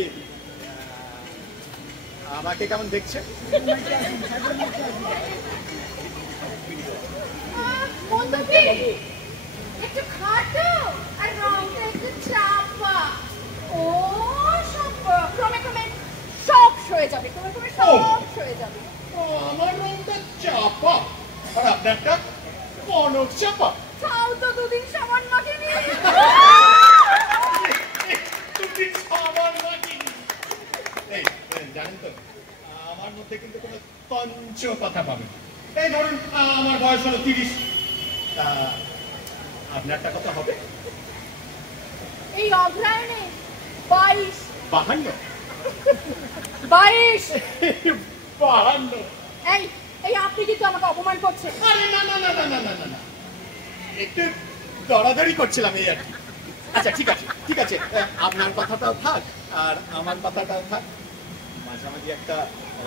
আমাকে কেমন দেখছে? একটু খাটো আর রংটা একটু চাপা। ও সব ক্রমে ক্রমে সব সয়ে যাবে, ক্রমে ক্রমে সব সয়ে যাবে। আমার রংটা চাপা আর আপনারটা কনক চাপা। তাও তো দুদিন সাবান মাকে নিয়ে জানেন তো, আমার মধ্যে কিন্তু কোনো তঞ্চ কথা পাবেন। এই ধরুন আমার বয়স হলো 30, তা আপনারটা কত হবে? এই অগ্রায়ণে 22। 52? 22। 52? এই এই আপনি কিন্তু আমাকে অপমান করছেন। আরে না না না না না না না না, একটু দড়াদড়ি করছিলাম এই আর কি। আচ্ছা ঠিক আছে ঠিক আছে, আপনার কথাটাও থাক আর আমার কথাটাও থাক, মাঝামাঝি একটা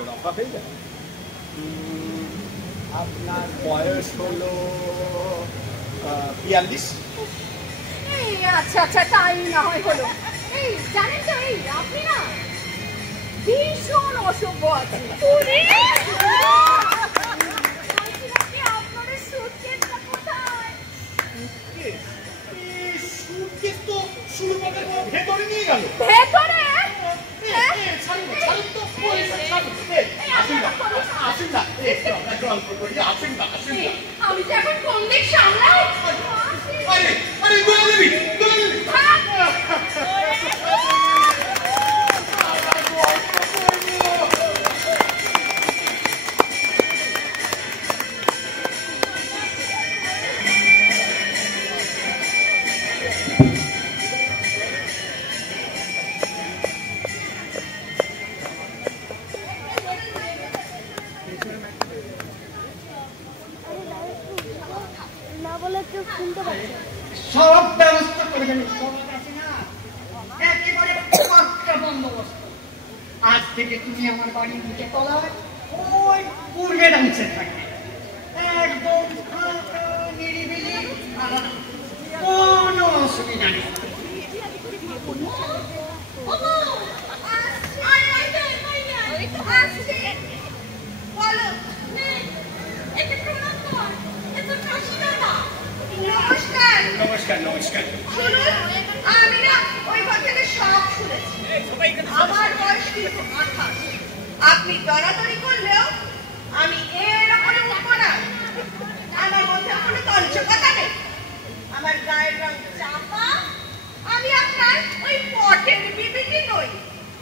রফা হয়ে যাবে। আপনার বয়স হলো 42। এই আচ্ছা আচ্ছা, তাই না হয় হলো। এই জানেন তো, এই আপনি না ভীষণ অসভ্য আছেন। আপনার সুটকেসটা কোথায়? সুটকেস তো শুরু করে ভেতরে নিয়ে গেল। ভেতরে? ছাড়ুন না, ছাড়ুন তো, ছাড়ুন। আসুন না, আসুন না, একটু অল্প করি, আসুন না, আসুন না। আমি তো এখন কোন দিক সামলাই? আরে আরে দোলা দেবী, দোলা দেবী। সব ব্যবস্থা করে দেবে, সব আছে না, একেবারে পাক্কা বন্দোবস্ত। আজ থেকে তুমি আমার বাড়ির নিচে তলায় ওই পূর্বের অংশে থাকবে, একদম ফাঁকা নিরিবিলি, আলাদা, কোনো অসুবিধা নেই। নমস্কার নমস্কার। আমি না ওই কথাটা সব শুনেছি। আমার বয়স কিন্তু 28। আপনি দরাদরি করলেও আমি এর ওপরে উঠবো না। আমার মধ্যে কোনো তঞ্চকতা নেই। আমার গায়ের রং চাপা। আমি আপনার ওই পটের বিবিটি নই,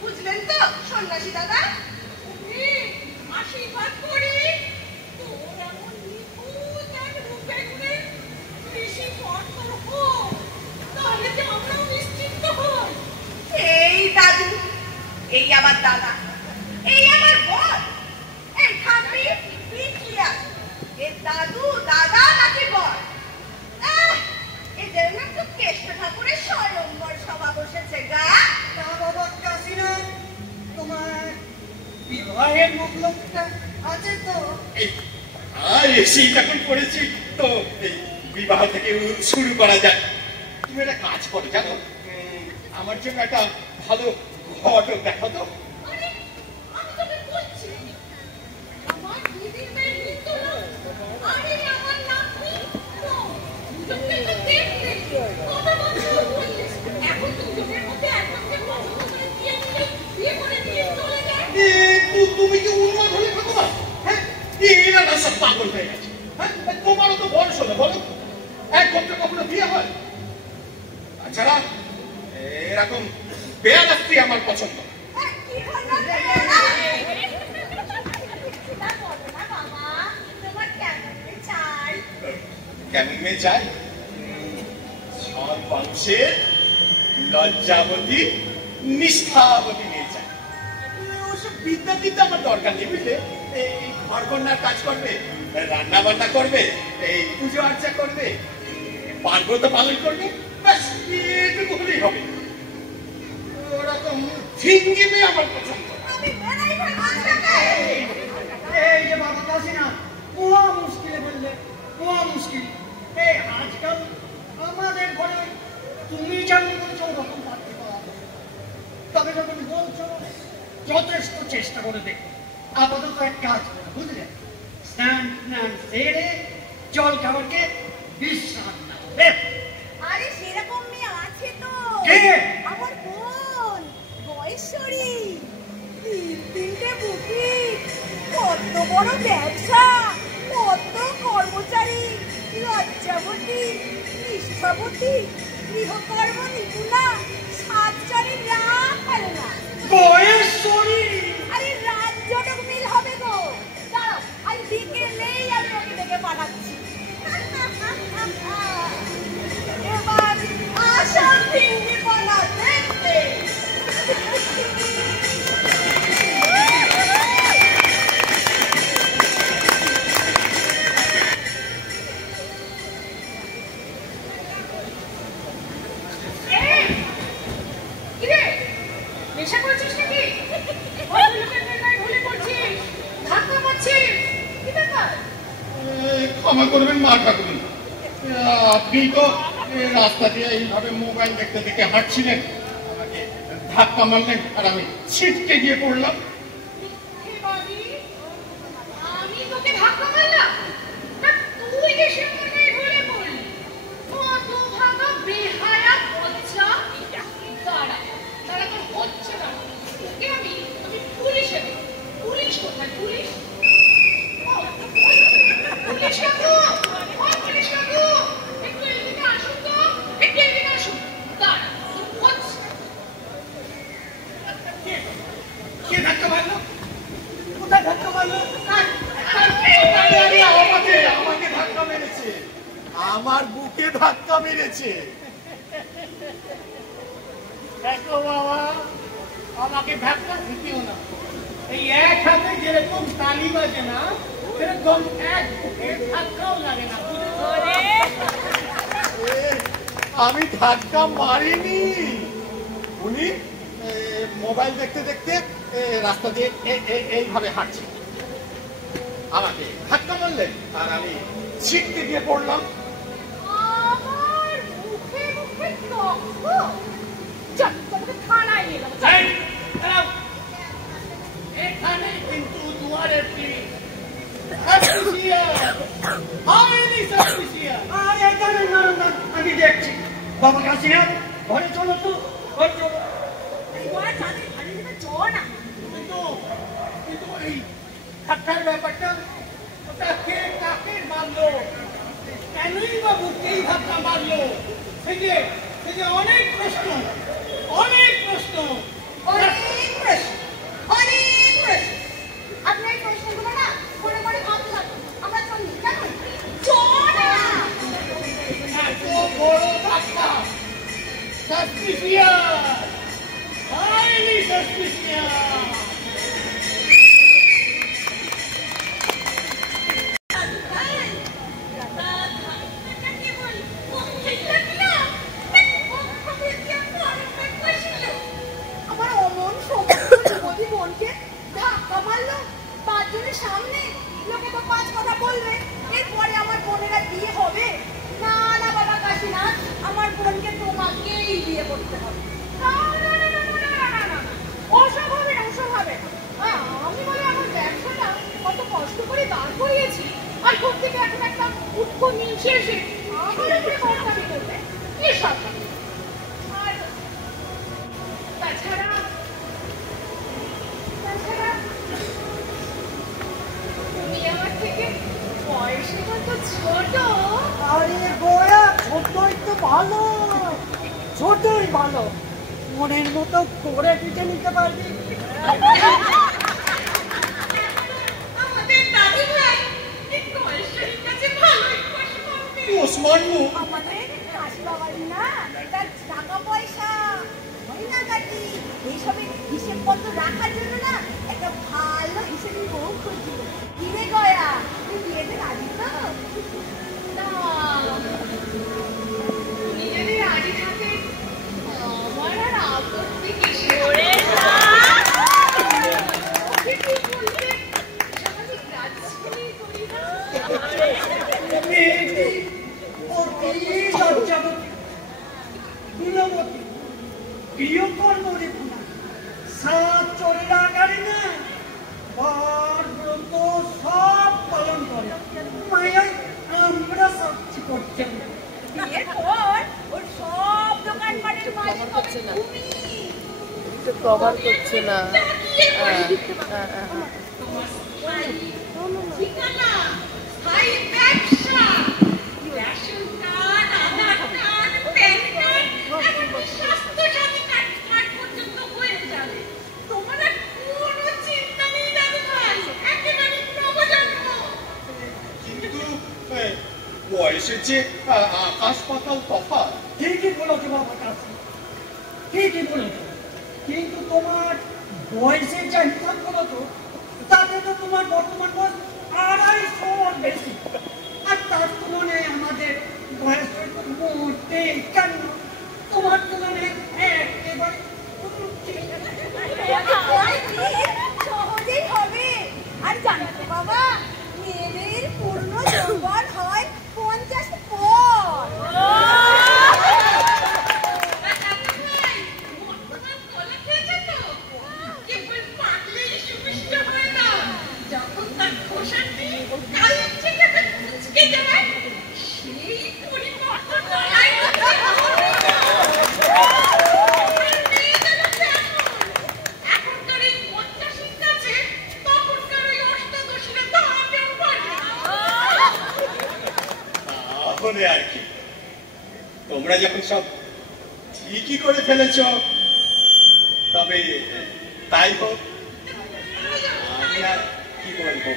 বুঝলেন তো সন্ন্যাসী দাদা? আশীর্বাদ করি তোর এমন নিখুঁত এক রূপে গুণে বেশি পট তোর হোক, তাহলে যে আমরাও নিশ্চিন্ত হই। এই দাদু, এই আমার দাদা, এই আমার বর, এই ঠাম্মি বিটিয়া, এই দাদু দাদা নাকি বর? এদের না তো কেষ্ট ঠাকুরের স্বয়ংবর সভা বসেছে গা। তা বাবা কাশিনা, তোমার বিবাহের মুখলক্ষটা আছে তো? আর এসেই যখন করেছি তো এই বিবাহ থেকে শুরু করা যাক। তুমি একটা কাজ করো জানো, আমার জন্য একটা ভালো ঘর দেখো তো। আরে আমি তোকে বলছি, আমার দিদির মেয়ে মৃত্যু না, আরে আমার নাতনি তো দুজনকে তো দেখতে কত বছর বললে, এখন দুজনের মধ্যে একজনকে পছন্দ করে বিয়ে করে দিয়ে চলে যায়। তুমি কি উন্মাদ হলে থাকো না? হ্যাঁ, এরা না সব পাগল হয়ে গেছে। হ্যাঁ, তোমারও তো বয়স হলো, বলো এক ঘন্টা কখনো বিয়ে হয়? তাছাড়া এরকম বেয়াদব স্ত্রী আমার পছন্দ। কি হলো বেয়াদব? সেটা বলো না বাবা, তোমার কেমন মেয়ে চাই? কেমন মেয়ে চাই? সৎ বংশের লজ্জাবতী নিষ্ঠাবতী মেয়ে চাই। ওসব বিদ্যা আমার দরকার নেই, বুঝলে? এই ঘর কন্যার কাজ করবে, রান্না বান্না করবে, এই পুজো আর্চা করবে, পার্বত্য পালন করবে, ব্যাস এটুকু হলেই হবে। ওরকম ঝিঙ্গি মেয়ে আমার পছন্দ। আমি বেড়াই ভাই। এই যে বাবা কাছে না মহা মুশকিলে বললে, মহা মুশকিল। এই আজকাল আমাদের ঘরে তুমি যেমন বলছো ওরকম পারতে পারা যাবে। তবে যখন বলছো যথেষ্ট চেষ্টা করে দেখো। আপাতত এক কাজ করো, বুঝলে? স্নান সেরে জল খাবারকে বিশ্রাম নাও। আরে সেরকম মেয়ে আছে তো। কে? আমার বোন বয়সরী, তিনটে বুটিক, কত বড় ব্যবসা, কত কর্মচারী, লজ্জাবতী, নিষ্ঠাবতী, গৃহকর্ম নিপুণা, সাতজনের রাগ ফেলে না। বয়সরী? আরে রাত জটক মিল হবে গো। দাঁড়াও, আজ বিকেলেই আমি ওকে ডেকে পাঠাচ্ছি। এবার আসল ভিন্ডি বলা দেখতে। নেশা করছিস নাকি? ভুলে পড়ছিস, ধাক্কা মারছিস, কি ব্যাপার? ক্ষমা করবেন মা ঠাকুরী, আপনি তো রাস্তা দিয়ে এইভাবে মোবাইল দেখতে দেখে হাঁটছিলেন, আমাকে ধাক্কা মারলেন আর আমি ছিটকে গিয়ে পড়লাম। আমি তোকে ধাক্কা মারলাম? না তুই এসে মনে ভুলে পড়লি? কত ভাগা বেহায়া বচ্চা। দাঁড়া দাঁড়া, তোর হচ্ছে না। তোকে আমি পুলিশে দেব। পুলিশ কোথায়? পুলিশ পুলিশ কাকু, পুলিশ কাকু, একটু এদিকে আসুন তো, একটু এদিকে আসুন। দাঁড়া, হচ্ছে কে ধাক্কা মারলো? কোথায় ধাক্কা মারলো? আমাকে ধাক্কা মেরেছে, আমার বুকে ধাক্কা মেরেছে। দেখো বাবা, আমাকে ধাক্কা দিতেও না। এই এক হাতে যেরকম তালি বাজে না, সেরকম এক বুকে ধাক্কাও লাগে না। আমি ধাক্কা মারিনি, উনি মোবাইল দেখতে দেখতে রাস্তা দিয়ে এইভাবে হাঁটছে, আমাকে ধাক্কা মারলেন আর আমি ছিটকে গিয়ে পড়লাম। আমার মুখে মুখে তর্ক। চল তোমাকে থানায় নিয়ে যাবো। এই, দাঁড়াও। এখানে কিন্তু দুয়ারের পিড়ি। আর এখানে নারায়ণ, আমি দেখছি। বাবা কাছে না, ঘরে চলো তো, ঘরে চলো। তোমার তাদের ভালো দিকে চ না। কিন্তু এই ধাক্কার ব্যাপারটা, ওটা কে কাকে মারলো, কেনই বা বুকেই ধাক্কা মারলো, সে যে অনেক প্রশ্ন, অনেক প্রশ্ন, অনেক প্রশ্ন, অনেক প্রশ্ন। আপনি এই প্রশ্নগুলো না মনে মনে ভাবতে থাকুন। আমরা চলি, কেমন? চ না। এত বড় ধাক্কা, সাসপিসিয়াস, হাইলি সাসপিসিয়াস। আমার অমন সমস্ত বোনকে ধাক্কা মারলো 5 জনের সামনে। লোকে তো 5 কথা বলবে, এরপরে আমার বোনের আর বিয়ে হবে না। না বাবা কাশীনাথ, আমার বোনকে তোমাকেই বিয়ে করতে হবে। ওসব হবে না, ওসব হবে না। আমি বলে আমার ব্যবসাটা কত কষ্ট করে দাঁড় করিয়েছি, আর ঘর থেকে এখন একটা উৎকো নিচে এসে আমার উপরে কর্তাবি করবে, এসব হবে। আর তাছাড়া তুমি আমার থেকে বয়সে কত ছোট। আরে গোয়া, ছোটই তো ভালো। ছোটই ভালো, মনের মতো করে পিঠে নিতে পারবি। আমাদের দাদু ভাই একটু ঐশ্বরীর কাছে ভালোই খুশি করবি। ওসমান আমাদের কাশিমা বাড়ি না, তার টাকা পয়সা গয়নাগাটি এইসবের হিসেবপত্র রাখার জন্য না একটা ভালো হিসেবে বউ খুঁজছিল। কিরে গয়া, তুই বিয়েতে রাজি তো? না, উনি যদি রাজি থাকেন আমার আর আপত্তি কিসের? ওকে কি বলবে? স্বাভাবিক রাজস্থানী করি না। মেয়েটি অতি লজ্জাবতী, গুণবতী, প্রিয়কর্ম রেখা, সাত চোরের আকারে না, বার ব্রত সব পালন করে। মায়ায় আমরা সাক্ষী করছেন। বিয়ের পর ওর সব দোকানপাটের মালিক হবে তুমি। কভার করছে না। ঠিকানা, স্থায়ী ব্যবসা, রেশন কার্ড, আধার কার্ড, প্যান কার্ড, এমনকি স্বাস্থ্যসাথী কার্ড পর্যন্ত হয়ে যাবে। তোমার আর কোনো চিন্তা নেই দাদু ভাই, একেবারে নবজন্ম। কিন্তু বয়সের যে আকাশ পাতাল তফাৎ। ঠিকই বলেছো বাবা কাছে, ঠিকই বলেছো। কিন্তু তোমার বয়সের যা হিসাব বলেছো, তাতে তো তোমার বর্তমান বয়স 250 বেশি। আর তার তুলনায় আমাদের বয়সের মোটে কেন তোমার তুলনায় একেবারে সহজেই হবে। আর জানো তো বাবা, মেয়েদের পূর্ণ যৌবন হয় 50 পর। দাদু ভাই, বর্তমান কলা খেয়েছে তো? কেবল পাকলেই সুমিষ্ট হয় না। যখন তার খোসাটি কালের থেকে কুচকে যায়, সেই পরিবর্তন হয় না। এখনকার এই 85 কাছে তখনকার ওই অষ্টাদশীরা দামেও পারে না। তাহলে আর কি, তোমরা যখন সব ঠিকই করে ফেলেছ, তবে তাই হোক। আমি আর কি বলবো।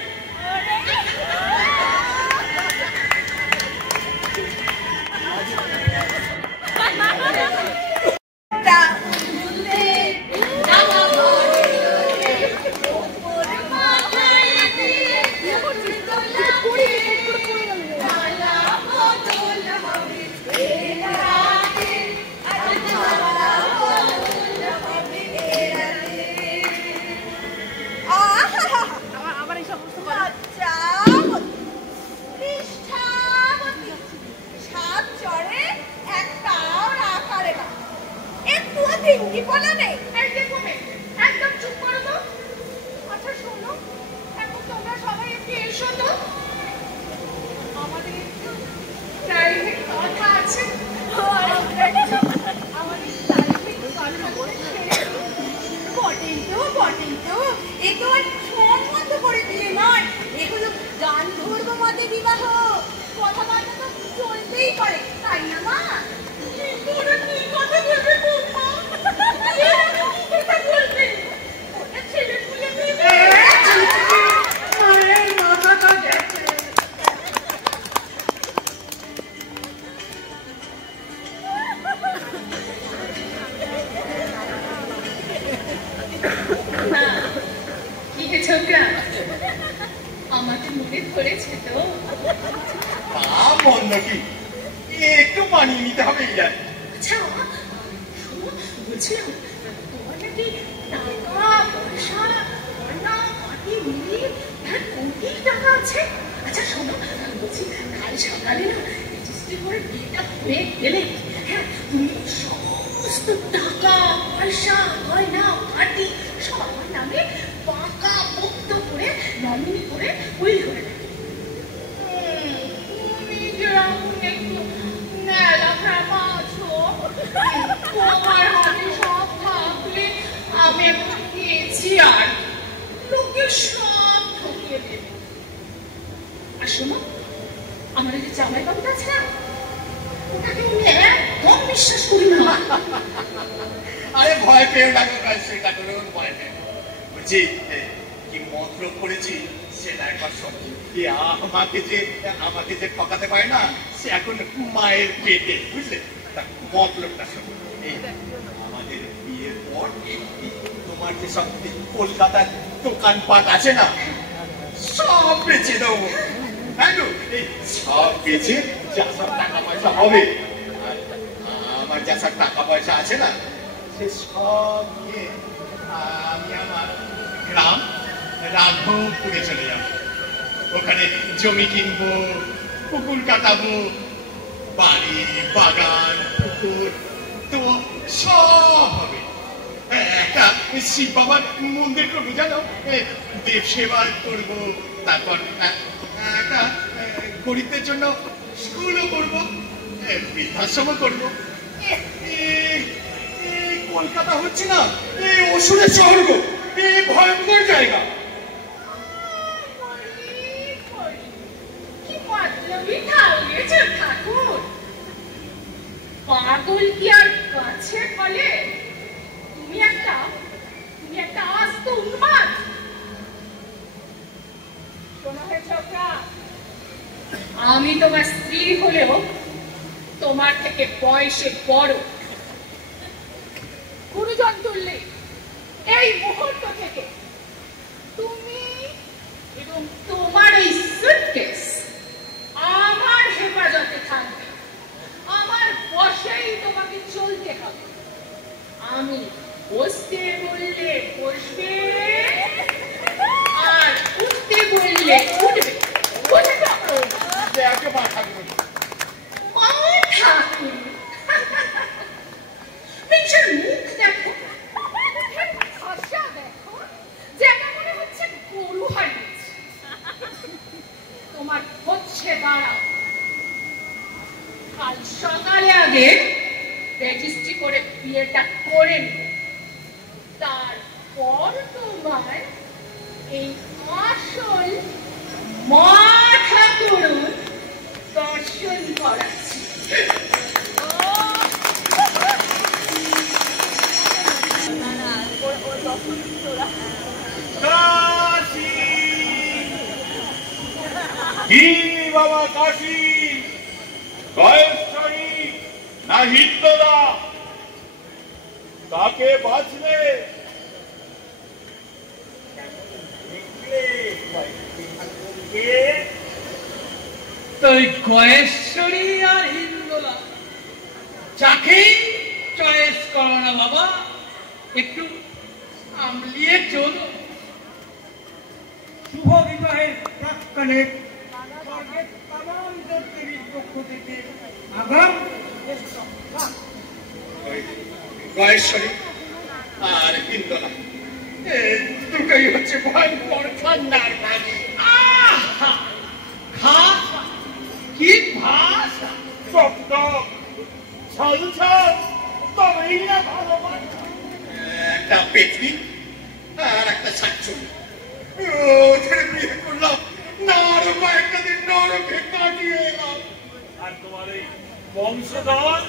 একদম চুপ করো তো। আচ্ছা শোনো, এখন তোমরা সবাই একটু এসো তো, আমাদের একটু প্রাইভেট কথা আছে। আমাদের প্রাইভেট কথা বলছে। বটেন তো এ তো আর সম্মত করে দিলে নয়, এগুলো গান্ধর্ব মতে বিবাহ। কথাবার্তা তো চলতেই পারে, তাই না মা? তোরা কি কথা বলবে বৌমা? কি কথা বলবে? ওটা ছেলে পুলে দেবে। মায়ের মাথাটা গেছে। কি হে ছোকরা, আমাকে মনে ধরেছে তো? তা বন্ধ কি, একটু মানিয়ে নিতে হবে। আচ্ছা শোনো, বলছিলাম তোমার নাকি টাকা পয়সা গয়না মাটি মিলিয়ে প্রায় কোটি টাকা আছে। আচ্ছা শোনো, বলছি কাল সকালে না রেজিস্ট্রি করে বিয়েটা হয়ে গেলে, হ্যাঁ তুমি সমস্ত টাকা পয়সা গয়না মাটি সব আমার নামে পাকা পোক্ত করে নমিনি করে উইল করে দেবে। তুমি যেরকম একটু মেলা ভ্রামা আছো, তোমার হাতে সব থাকলে আমি এখন খেয়েছি আর লোকে সব ঠকিয়ে দেবে। আর শোনো, আমার যে জামাই বাবুটা আছে না, ওটাকে আমি একদম বিশ্বাস করি না। আরে ভয় পেও না গো, সেটা করুন, ভয় পেও না। বলছি কি মতলব করেছি সেটা একবার শোন। আমাকে যে ঠকাতে পারে না, সে এখন মায়ের পেটে, বুঝলে? মতলবটা শোন। আমাদের বিয়ের পর তোমার যে সব কলকাতার দোকানপাট আছে না, সব বেচে দেবো। হ্যাঁ গো, সব বেচে যা সব টাকা পয়সা হবে, আর আমার যা সব টাকা পয়সা আছে না, সে সব নিয়ে আমি আমার গ্রাম রাঘবপুরে চলে যাবো। ওখানে জমি কিনবো, পুকুর কাটাবো, বাড়ি বাগান পুকুর তো সব হবে। একটা শিব বাবার মন্দির করবো, জানো, দেব সেবা করবো। তারপর একটা গরিবদের জন্য স্কুলও করবো, বৃদ্ধাশ্রমও করবো। কলকাতা হচ্ছে না অসুরের শহর গো, ভয়ঙ্কর জায়গা। ঠাকুর পাগল কি আর কাছে বলে? তুমি একটা আস্ত উন্মাদ। শোনো হে ছোকরা, আমি তোমার স্ত্রী হলেও তোমার থেকে বয়সে বড়। গুরুজন তুললে এই মুহূর্ত থেকে তুমি এবং তোমার এই সুটকেস আমার হেফাজতে থাকবে। আমার বসেই তোমাকে চলতে হবে। আমি বসতে বললে বসবে, আর উঠতে বললে উঠবে। নিজের মুখ দেখো, ভাষা দেখো, যেন মনে হচ্ছে গরু হারিয়েছে। তোমার হচ্ছে দাঁড়াও, কাল সকালে আগে রেজিস্ট্রি করে বিয়েটা করে নিও। তারপর তোমার এই আসল মা ঠাকুরুন দর্শন করাচ্ছি। কি বাবা কাশী, গয়েশ্বরী না হিন্দোলা, তাকে বাঁচলে? তো গয়েশ্বরী আর হিন্দোলা যাকেই চয়েস করো না বাবা, একটু আমলিয়ে চলো। শুভ বিবাহের প্রাক্কালে স্বর্গের তামাম দেবদেবীর পক্ষ থেকে আগাম গয়েশ্বরী আর হিন্দোলা দুটোই হচ্ছে ভয়ঙ্কর ঠান্ডার বাড়ি। কি ভাষা! শব্দ ছাল তবেই না ভালোবাসা। একটা পেতনি আর একটা ছাচ্ছুরি, ওদের বিয়ে করলাম, নরক একটা দিন নরকে কাটিয়ে এলাম। আর তোমার এই বংশধর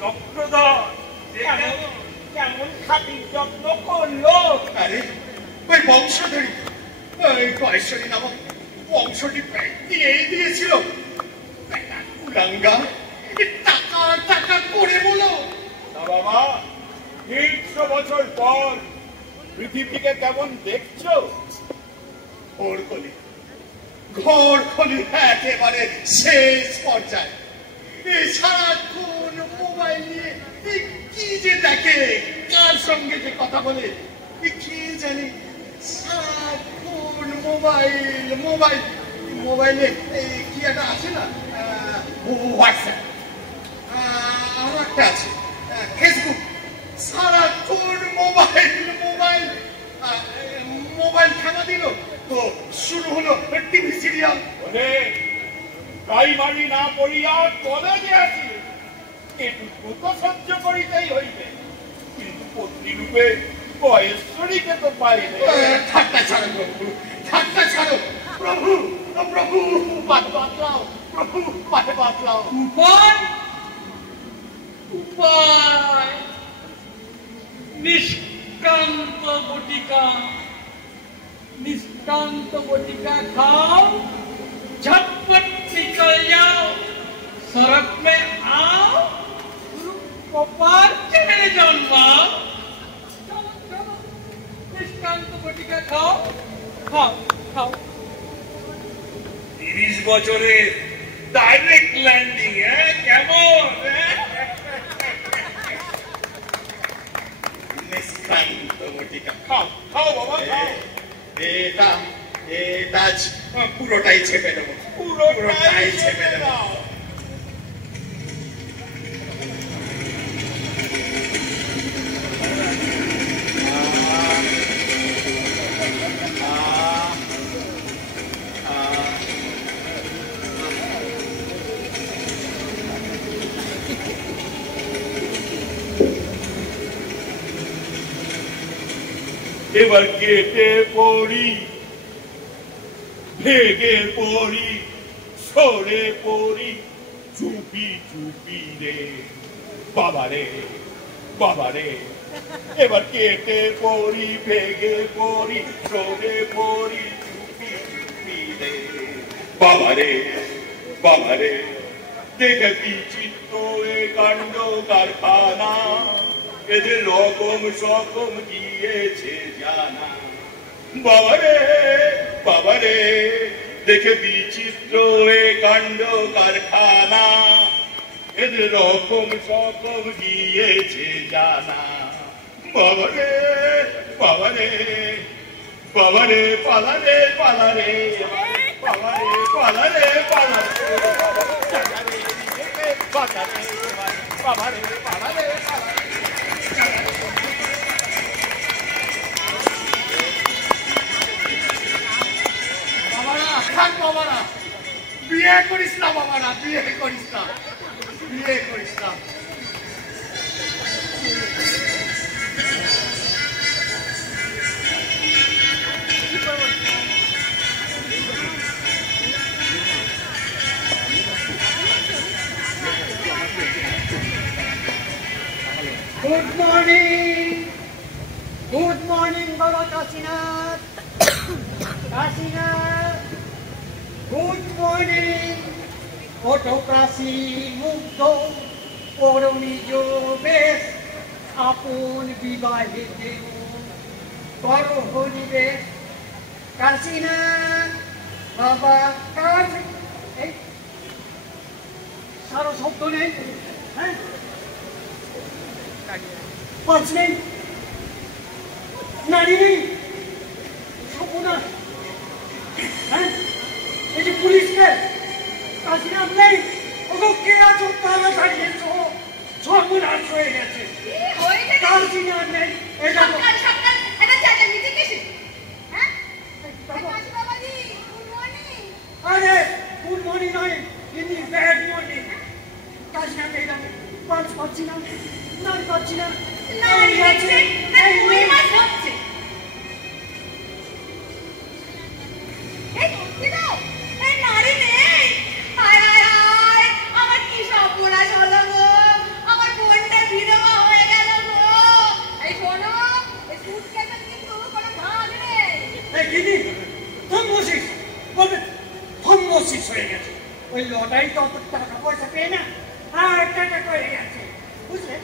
চক্রধর কেমন খাতির যত্ন করলো। আরে ওই বংশধরী, ওই গয়েশ্বরী নামক বংশটি দিয়েই দিয়েছিল। কুলাঙ্গা টাকা টাকা করে বলো না বাবা, 100 বছর পর পৃথিবীকে কেমন দেখছো? ঘর খলি একেবারে শেষ পর্যায়ে। সারাক্ষণ মোবাইল নিয়ে কি যে দেখে, কার সঙ্গে যে কথা বলে কি জানি, সারাক্ষণ মোবাইলে কি একটা আছে না, হোয়াটসঅ্যাপ, আর একটা আছে ফেসবুক। সারাক্ষণ মোবাইল খানা দিল তো শুরু হলো টিভি সিরিয়াল। প্রাইমারি না পড়িয়া কলেজে আসি, এটুকু তো সহ্য করিতেই হইবে, কিন্তু পত্নীরূপে গয়েশ্বরীকে তো পাইলে। ঠাট্টা ছাড়ো প্রভু, ঠাট্টা ছাড়ো প্রভু, প্রভু পাঠ বাতলাও, প্রভু পাঠ বাতলাও। উপায় निष्क्रांत बटिका खाओ, झटपट निकल जाओ, सड़क में आओ, को पार चले जन्माओ। निष्क्रांत बटिका खाओ, खाओ खाओ। 30 বছরে ডাইরেক্ট ল্যান্ডিং, কেমন? নিষ্ক্রান্ত বটিকা খাও খাও বাবা খাও। এটা পুরোটাই চেপে দেবো, পুরোটাই চেপে দেবো। এবার কেটে পড়ি, ভেগে পড়ি, সরে পড়ি, চুপি চুপি রে বাবারে বাবারে। এবার কেটে পড়ি, ভেগে পড়ি, সরে পড়ি, চুপি চুপি রে বাবারে বাবারে। দেখে বিচিত্র এ কাণ্ড কারখানা, এদের রকম সকম গিয়েছে জানা। বাবারে বাবারে, দেখে বিচিত্র এ কাণ্ড কারখানা, এদের রকম সকম গিয়েছে জানা। বাবারে বাবারে বাবারে, পালারে পালারে বাবারে, পালারে পালারে বাবারে বাবারে পালারে পালারে। বাবারা বিয়ে করিস না, বাবারা বিয়ে করিস না, বিয়ে করিস না। গুড মর্নিং বাবা কাশীনাথ, কাশীনাথ গুড মর্নিং। ওঠো কাশী মুগ্ধ করো নিজ বেশ, আপন বিবাহে করো হরিবেশ। কাশীনাথ বাবা কাজ, এই সারা শব্দ নেই, হ্যাঁ পাঁচ নেই, নারী নেই, সপনা, হ্যাঁ এই যে পুলিশকে কাশীনাথ নেই, ওকে কে আছো তারা দাঁড়িয়েছ, সর্বনাশ হয়ে গেছে। কাশীনাথ নেই, এটা আরে গুড মর্নিং নয়, ইনি ব্যাড মর্নিং। কাশীনাথ এটা পাঁচ পাচ্ছি না, নারী পাচ্ছি না, নারী আছে, হয়ে গেছে। ওই লটারি তো অত টাকা পয়সা পেয়ে না, আর টাকা করে গেছে, বুঝলে?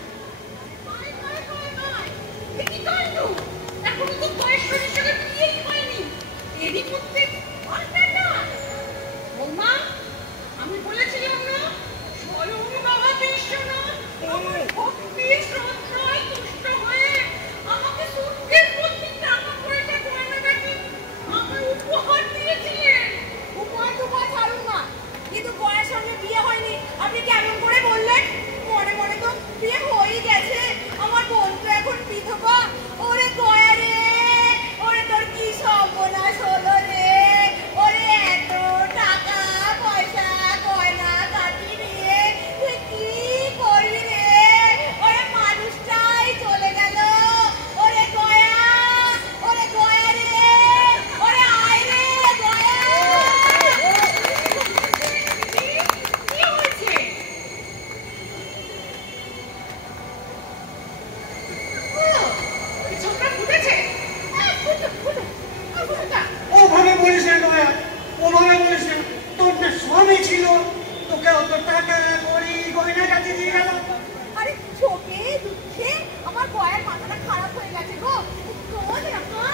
আমি বলেছিলাম না, স্বয়ং বাবা বিশ্বনাথ আমার ভক্তি শ্রদ্ধায় তুষ্ট হয়ে আমাকে সুখের প্রতি টাকা পয়সা গয়নাগাটি আমায় উপহার দিয়েছিলেন। উপহার ছাড়ুন না, কিন্তু বয়ের সঙ্গে বিয়ে হয়নি আপনি কেমন করে বললেন? মনে মনে তো বিয়ে হয়ে গেছে, আমার বোন তো এখন বিধবা। ওরে গয়া রে, ওরে তোর কি সর্বনাশ হলো রে, ওরে এত টাকা পয়সা গয়না কাটি নিয়ে তুই কি করবি রে? তো টাকা করি গয়না কাছে দিয়ে গেল। আরে চোখে দুঃখে আমার বয়ের মাথাটা খারাপ হয়ে গেছে গো। কোন আমার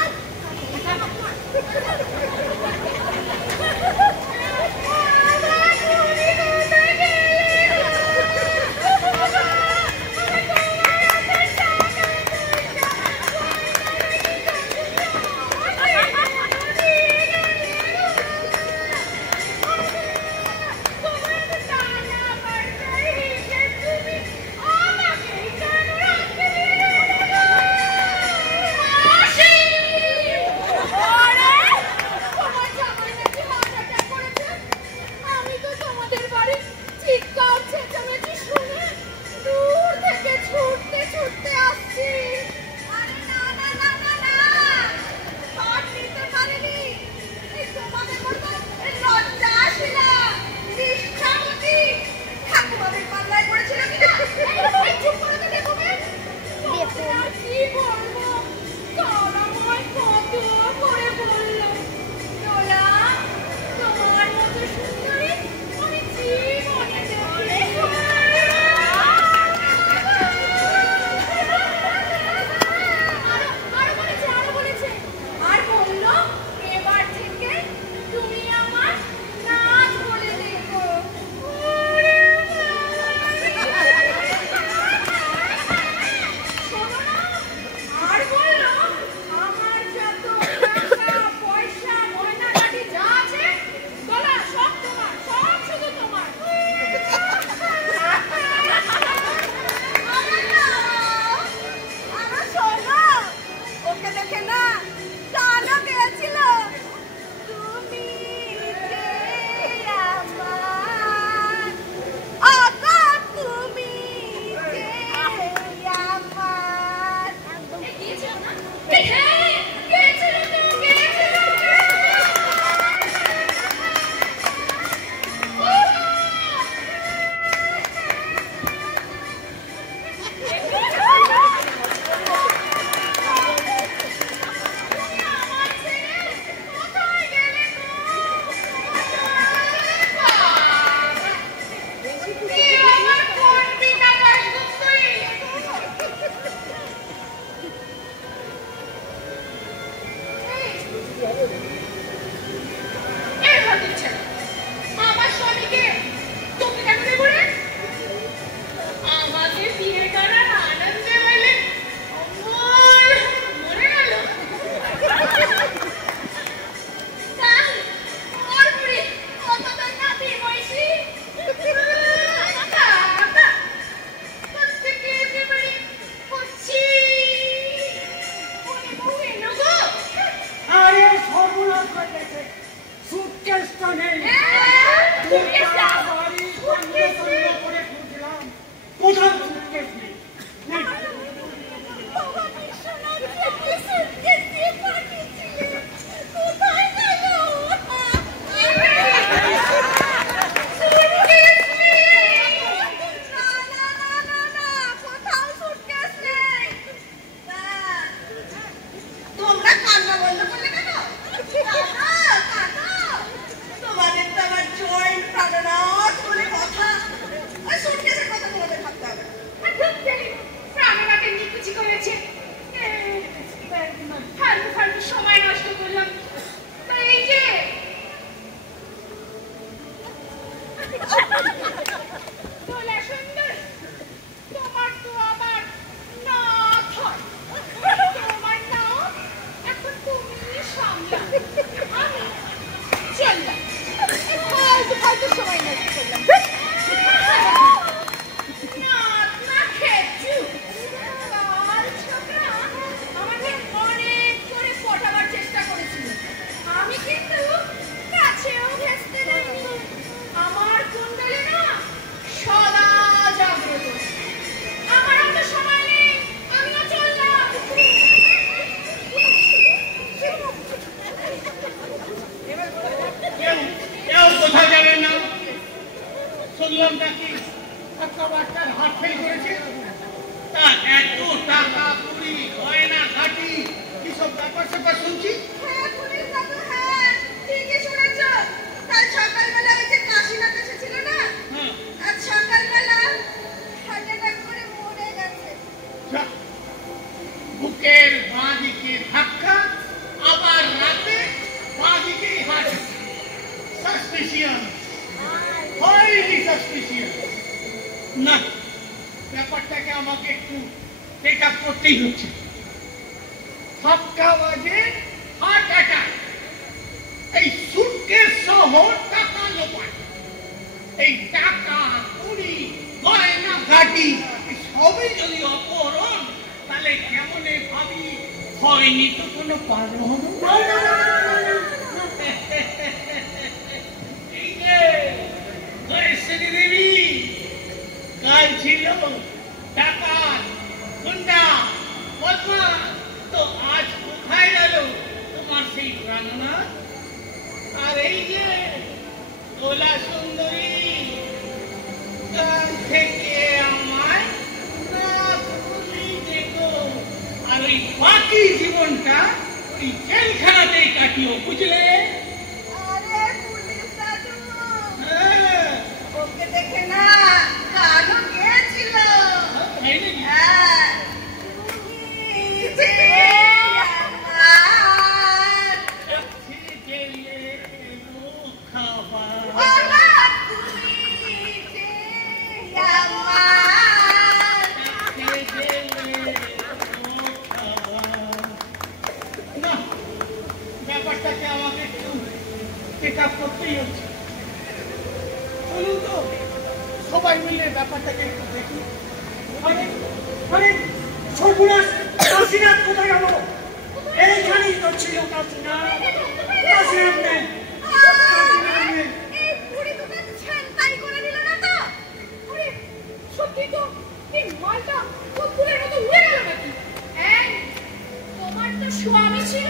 সাসপিশিয়াস, হাইলি সাসপিশিয়াস। না, ব্যাপারটাকে আমাকে একটু টেক আপ করতেই হচ্ছে। সাতটা বাজে হার্ট অ্যাটাক, এই সুটকেস সহ টাকা লোপাট, এই টাকা কুড়ি গয়না গাড়ি সবই যদি অপহরণ, তাহলে কেমনে ভাবি হয়নি তো কোনো পালন। এই যে গয়েশ্বরী দেবী, কাল ছিল টাকা গুন্ডা পদ্মা, তো আজ কোথায় গেল তোমার সেই প্রাণনা? আর এই যে গোলা সুন্দরী, কাল থেকে আমায় না খুলি দেখো, আর ওই বাকি জীবনটা ওই জেলখানাতেই কাটিও, বুঝলে? আরে পুলিশ দাদু, হ্যাঁ, ওকে দেখে না কালো গিয়েছিল। তাই নাকি? হ্যাঁ, তুমি যে আমার, গেলে খাবার ওরা তুমি যে আমার। না, ব্যাপারটাকে আমাকে একটু চেক আপ করতেই হচ্ছে। চলুন তো সবাই মিলে ব্যাপারটাকে একটু দেখি। আরে সর্বনাশ, কাশীনাথ কোথায় গেল? এইখানেই তো ছিল কাশীনাথ। কাশীনাথ নেই, কাশীনাথ নেই। এই বুড়ি তোকে ছানতাই করে দিল না তো? আরে সত্যি তো, এই মালটা কুকুরের মতো উড়ে গেল নাকি? এই, তোমার তো স্বামী ছিল,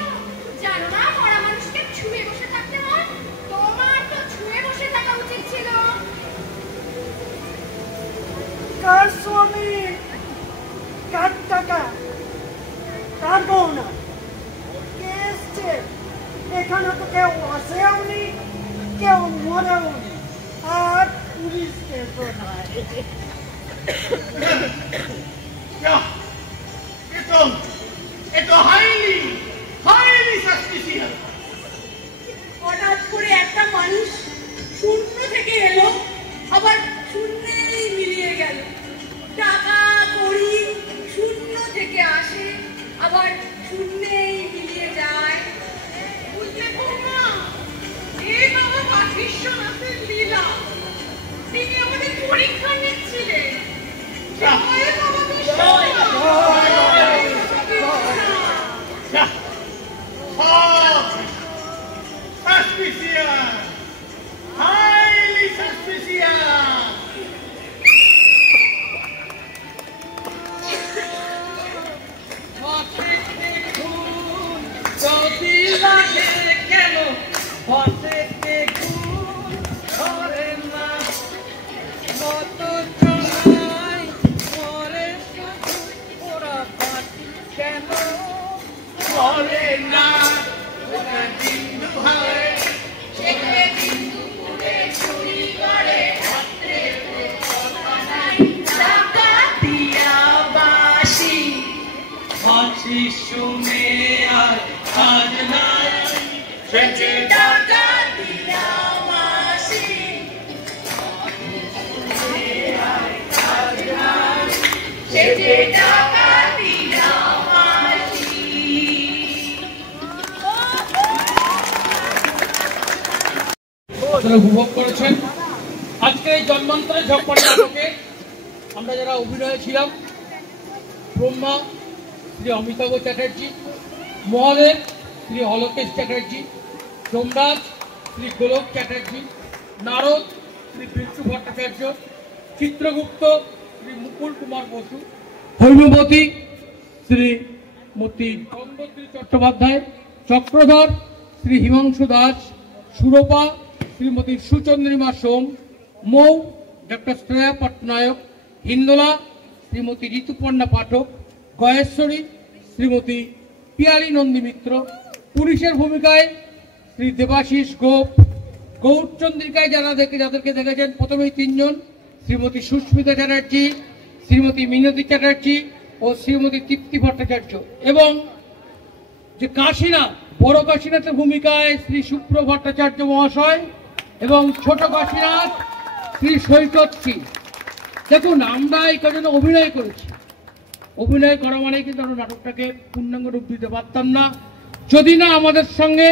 জানো না মরা মানুষকে ছুঁয়ে বসে থাকতে হয়? তোমার তো ছুঁয়ে বসে থাকা উচিত ছিল। কার স্বামী, কার টাকা, কার গহনা, কে এসছে? এখানে তো কেউ আসেও নি, কেউ মরেও নি, আর পুলিশকে শোনায়। Highly suspicious. হঠাৎ করে একটা মানুষ শূন্য থেকে এলো, আবার শূন্যেই মিলিয়ে গেল। টাকা কড়ি শূন্য থেকে আসে, আবার শূন্যেই মিলিয়ে যায়। বুঝলে বৌমা, এ বাবা বিশ্বনাথের লীলা। তিনি আমাদের পরীক্ষা নিচ্ছিলেন। জয় বাবা বিশ্বনাথ। Suspicious! Highly suspicious! যদি লাগে কেন বসে দেখুন, ধরে না কত চড়াই করে শুধু ওরা পাটি কেন করে না? ওরা বিন্দু হয় সেখানে বিন্দু পুরে চুরি করে, রাত্রে কথা নাই, টাকা দিয়া বাসি। হাসি শুনে আর আজ নাই সে যে টাকা দিয়া বাসি। সে যে টাকা দিয়া বাসি। আপনারা উপভোগ করেছেন আজকে এই জন্মান্তরে ঝপ্পর নাটকে আমরা যারা অভিনয়ে ছিলাম। ব্রহ্মা শ্রী অমিতাভ চ্যাটার্জি, মহাদেব শ্রী অলকেশ চ্যাটার্জি, সোমরাজ শ্রী গোলক চ্যাটার্জি, নারদ শ্রী বিষ্ণু ভট্টাচার্য, চিত্রগুপ্ত শ্রী মুকুল কুমার বসু, হৈমবতী শ্রীমতী গঙ্গোত্রী চট্টোপাধ্যায়, চক্রধর শ্রী হিমাংশু দাস, সুরপা শ্রীমতী সুচন্দ্রিমা সোম, মৌ ডক্টর শ্রেয়া পটনায়ক, হিন্দোলা শ্রীমতী ঋতুপর্ণা পাঠক, গয়েশ্বরী শ্রীমতী পিয়ালি নন্দী মিত্র, পুলিশের ভূমিকায় শ্রী দেবাশিস গোপ, গৌরচন্দ্রিকায় যাদেরকে দেখেছেন প্রথমেই তিনজন, শ্রীমতী সুস্মিতা চ্যাটার্জি, শ্রীমতী মিনতি চ্যাটার্জি ও শ্রীমতী তৃপ্তি ভট্টাচার্য, এবং যে কাশীনাথ, বড় কাশীনাথের ভূমিকায় শ্রী সুপ্র ভট্টাচার্য মহাশয় এবং ছোট কাশীনাথ শ্রী সৈকতজি। দেখুন, আমরা এই কজনে অভিনয় করেছি, অভিনয় করা মানে কিন্তু আমরা নাটকটাকে পূর্ণাঙ্গ রূপ দিতে পারতাম না যদি না আমাদের সঙ্গে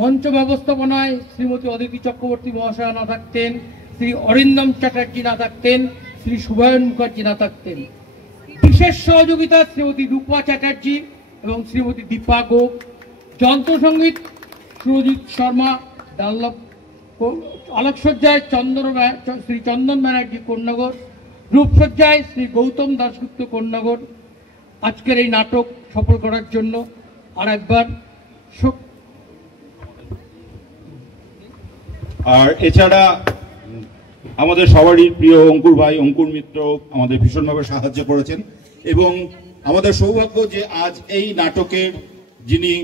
মঞ্চ ব্যবস্থাপনায় শ্রীমতী অদিতি চক্রবর্তী মহাশয় না থাকতেন, শ্রী অরিন্দম চ্যাটার্জি না থাকতেন, শ্রী শুভায়ন মুখার্জি না থাকতেন। বিশেষ সহযোগিতা শ্রীমতী রূপা চ্যাটার্জি এবং শ্রীমতী দীপা গোপ। যন্ত্রসঙ্গীত সুরজিৎ শর্মা, ডাল্লভ। আলোকসজ্জায় শ্রী চন্দন ব্যানার্জি কন্যাগর, রূপসজ্জায় শ্রী গৌতম দাশগুপ্ত কন্যাগর। আজকের এই নাটক সফল করার জন্য আর একবার আর এছাড়া আমাদের সবারই প্রিয় অঙ্কুর ভাই, অঙ্কুর মিত্র আমাদের ভীষণভাবে সাহায্য করেছেন। এবং আমাদের সৌভাগ্য যে আজ এই নাটকের যিনি,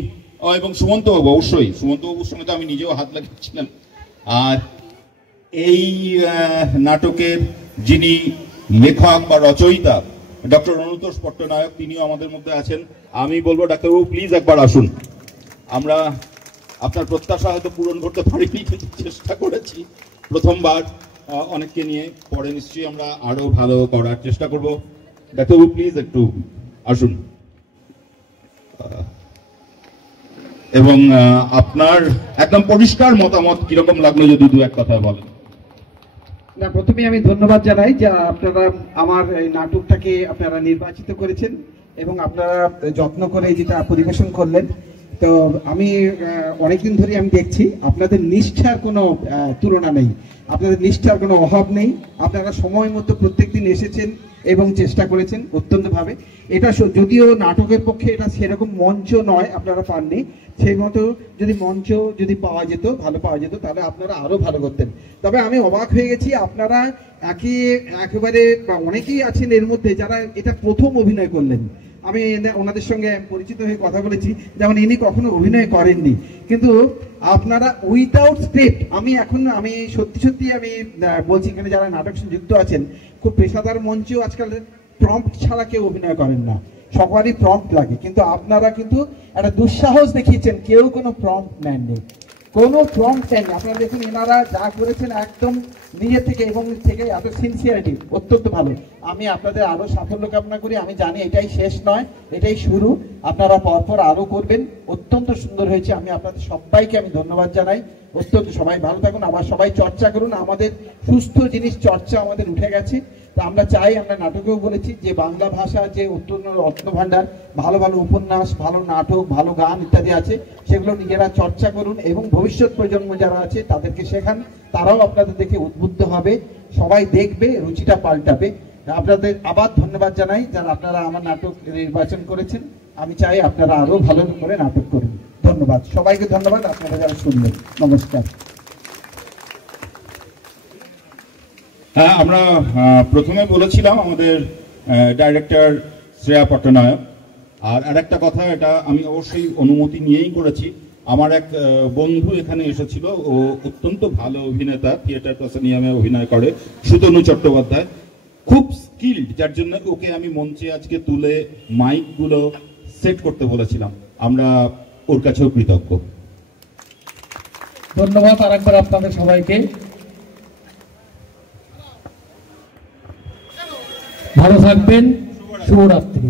এবং সুমন্তবাবু, অবশ্যই সুমন্তবাবুর সঙ্গে তো আমি নিজেও হাত লাগিয়েছিলাম। আর এই নাটকের যিনি লেখক বা রচয়িতা ডক্টর অনুতোষ পট্টনায়ক, তিনিও আমাদের মধ্যে আছেন। আমি বলবো ডাক্তারবাবু প্লিজ একবার আসুন। আমরা আপনার প্রত্যাশা হয়তো পূরণ করতে পারিনি, কিন্তু চেষ্টা করেছি প্রথমবার অনেককে নিয়ে, পরে নিশ্চয়ই আমরা আরো ভালো করার চেষ্টা করব। ডাক্তারবাবু প্লিজ একটু আসুন এবং আপনার একদম পরিষ্কার মতামত কিরকম লাগলো যদি দু এক কথা বলেন। না, প্রথমে আমি ধন্যবাদ জানাই যে আপনারা আমার এই নাটকটাকে আপনারা নির্বাচিত করেছেন এবং আপনারা যত্ন করে যেটা পরিবেশন করলেন। তো আমি অনেকদিন ধরে আমি দেখছি আপনাদের নিষ্ঠার কোনো তুলনা নেই, আপনাদের নিষ্ঠার কোনো অভাব নেই। আপনারা সময় মতো প্রত্যেকদিন এসেছেন এবং চেষ্টা করেছেন অত্যন্তভাবে। এটা যদিও নাটকের পক্ষে এটা সেরকম মঞ্চ নয়, আপনারা পাননি, সেই মতো যদি মঞ্চ যদি পাওয়া যেত, ভালো পাওয়া যেত, তাহলে আপনারা আরো ভালো করতেন। তবে আমি অবাক হয়ে গেছি, আপনারা একেবারে অনেকেই আছেন এর মধ্যে যারা এটা প্রথম অভিনয় করলেন। আমি ওনাদের সঙ্গে পরিচিত হয়ে কথা বলেছি, যেমন ইনি কখনো অভিনয় করেননি, কিন্তু আপনারা উইদাউট স্ক্রিপ্ট, আমি সত্যি আমি বলছি, এখানে যারা নাটক যুক্ত আছেন, খুব পেশাদার মঞ্চেও আজকাল প্রম্পট ছাড়া কেউ অভিনয় করেন না, সবারই প্রম্পট লাগে, কিন্তু আপনারা কিন্তু একটা দুঃসাহস দেখিয়েছেন, কেউ কোনো প্রম্পট নেননি, কোনো প্রম্পট নেননি। আপনারা দেখুন এনারা যা করেছেন একদম নিজে থেকে এবং থেকে এত সিনসিয়ারিটি, অত্যন্ত ভালো। আমি আপনাদের আরো সাফল্য কামনা করি। আমি জানি এটাই শেষ নয়, এটাই শুরু, আপনারা পরপর আরো করবেন। অত্যন্ত সুন্দর হয়েছে। আমি আপনাদের সবাইকে আমি ধন্যবাদ জানাই। অত্যন্ত সবাই ভালো থাকুন, আবার সবাই চর্চা করুন। আমাদের সুস্থ জিনিস চর্চা আমাদের উঠে গেছে। তো আমরা চাই, আমরা নাটকেও বলেছি যে বাংলা ভাষা যে অত্যন্ত রত্নভাণ্ডার, ভালো ভালো উপন্যাস, ভালো নাটক, ভালো গান ইত্যাদি আছে, সেগুলো নিজেরা চর্চা করুন এবং ভবিষ্যৎ প্রজন্ম যারা আছে তাদেরকে শেখান। তারাও আপনাদের দেখে উদ্বুদ্ধ হবে, সবাই দেখবে, রুচিটা পাল্টাবে। আপনাদের আবার ধন্যবাদ জানাই যারা আপনারা আমার নাটক নির্বাচন করেছেন। আমি চাই আপনারা আরো ভালো করে নাটক করুন। ধন্যবাদ সবাইকে, ধন্যবাদ আপনারা যারা শুনলেন। নমস্কার। হ্যাঁ, আমরা প্রথমে বলেছিলাম আমাদের ডাইরেক্টর শ্রেয়া পট্টনায়ক। আর আরেকটা কথা, এটা আমি অবশ্যই অনুমতি নিয়েই করেছি। আমার এক বন্ধু এখানে এসেছিল, ও অত্যন্ত ভালো অভিনেতা, থিয়েটার প্রসেনিয়ামে অভিনয় করে, সুতনু চট্টোপাধ্যায়, খুব স্কিল্ড, যার জন্য ওকে আমি মঞ্চে আজকে তুলে মাইকগুলো সেট করতে বলেছিলাম। আমরা ওর কাছেও কৃতজ্ঞ। ধন্যবাদ আরেকবার আপনাদের সবাইকে। ভালো থাকবেন, শুভরাত্রি।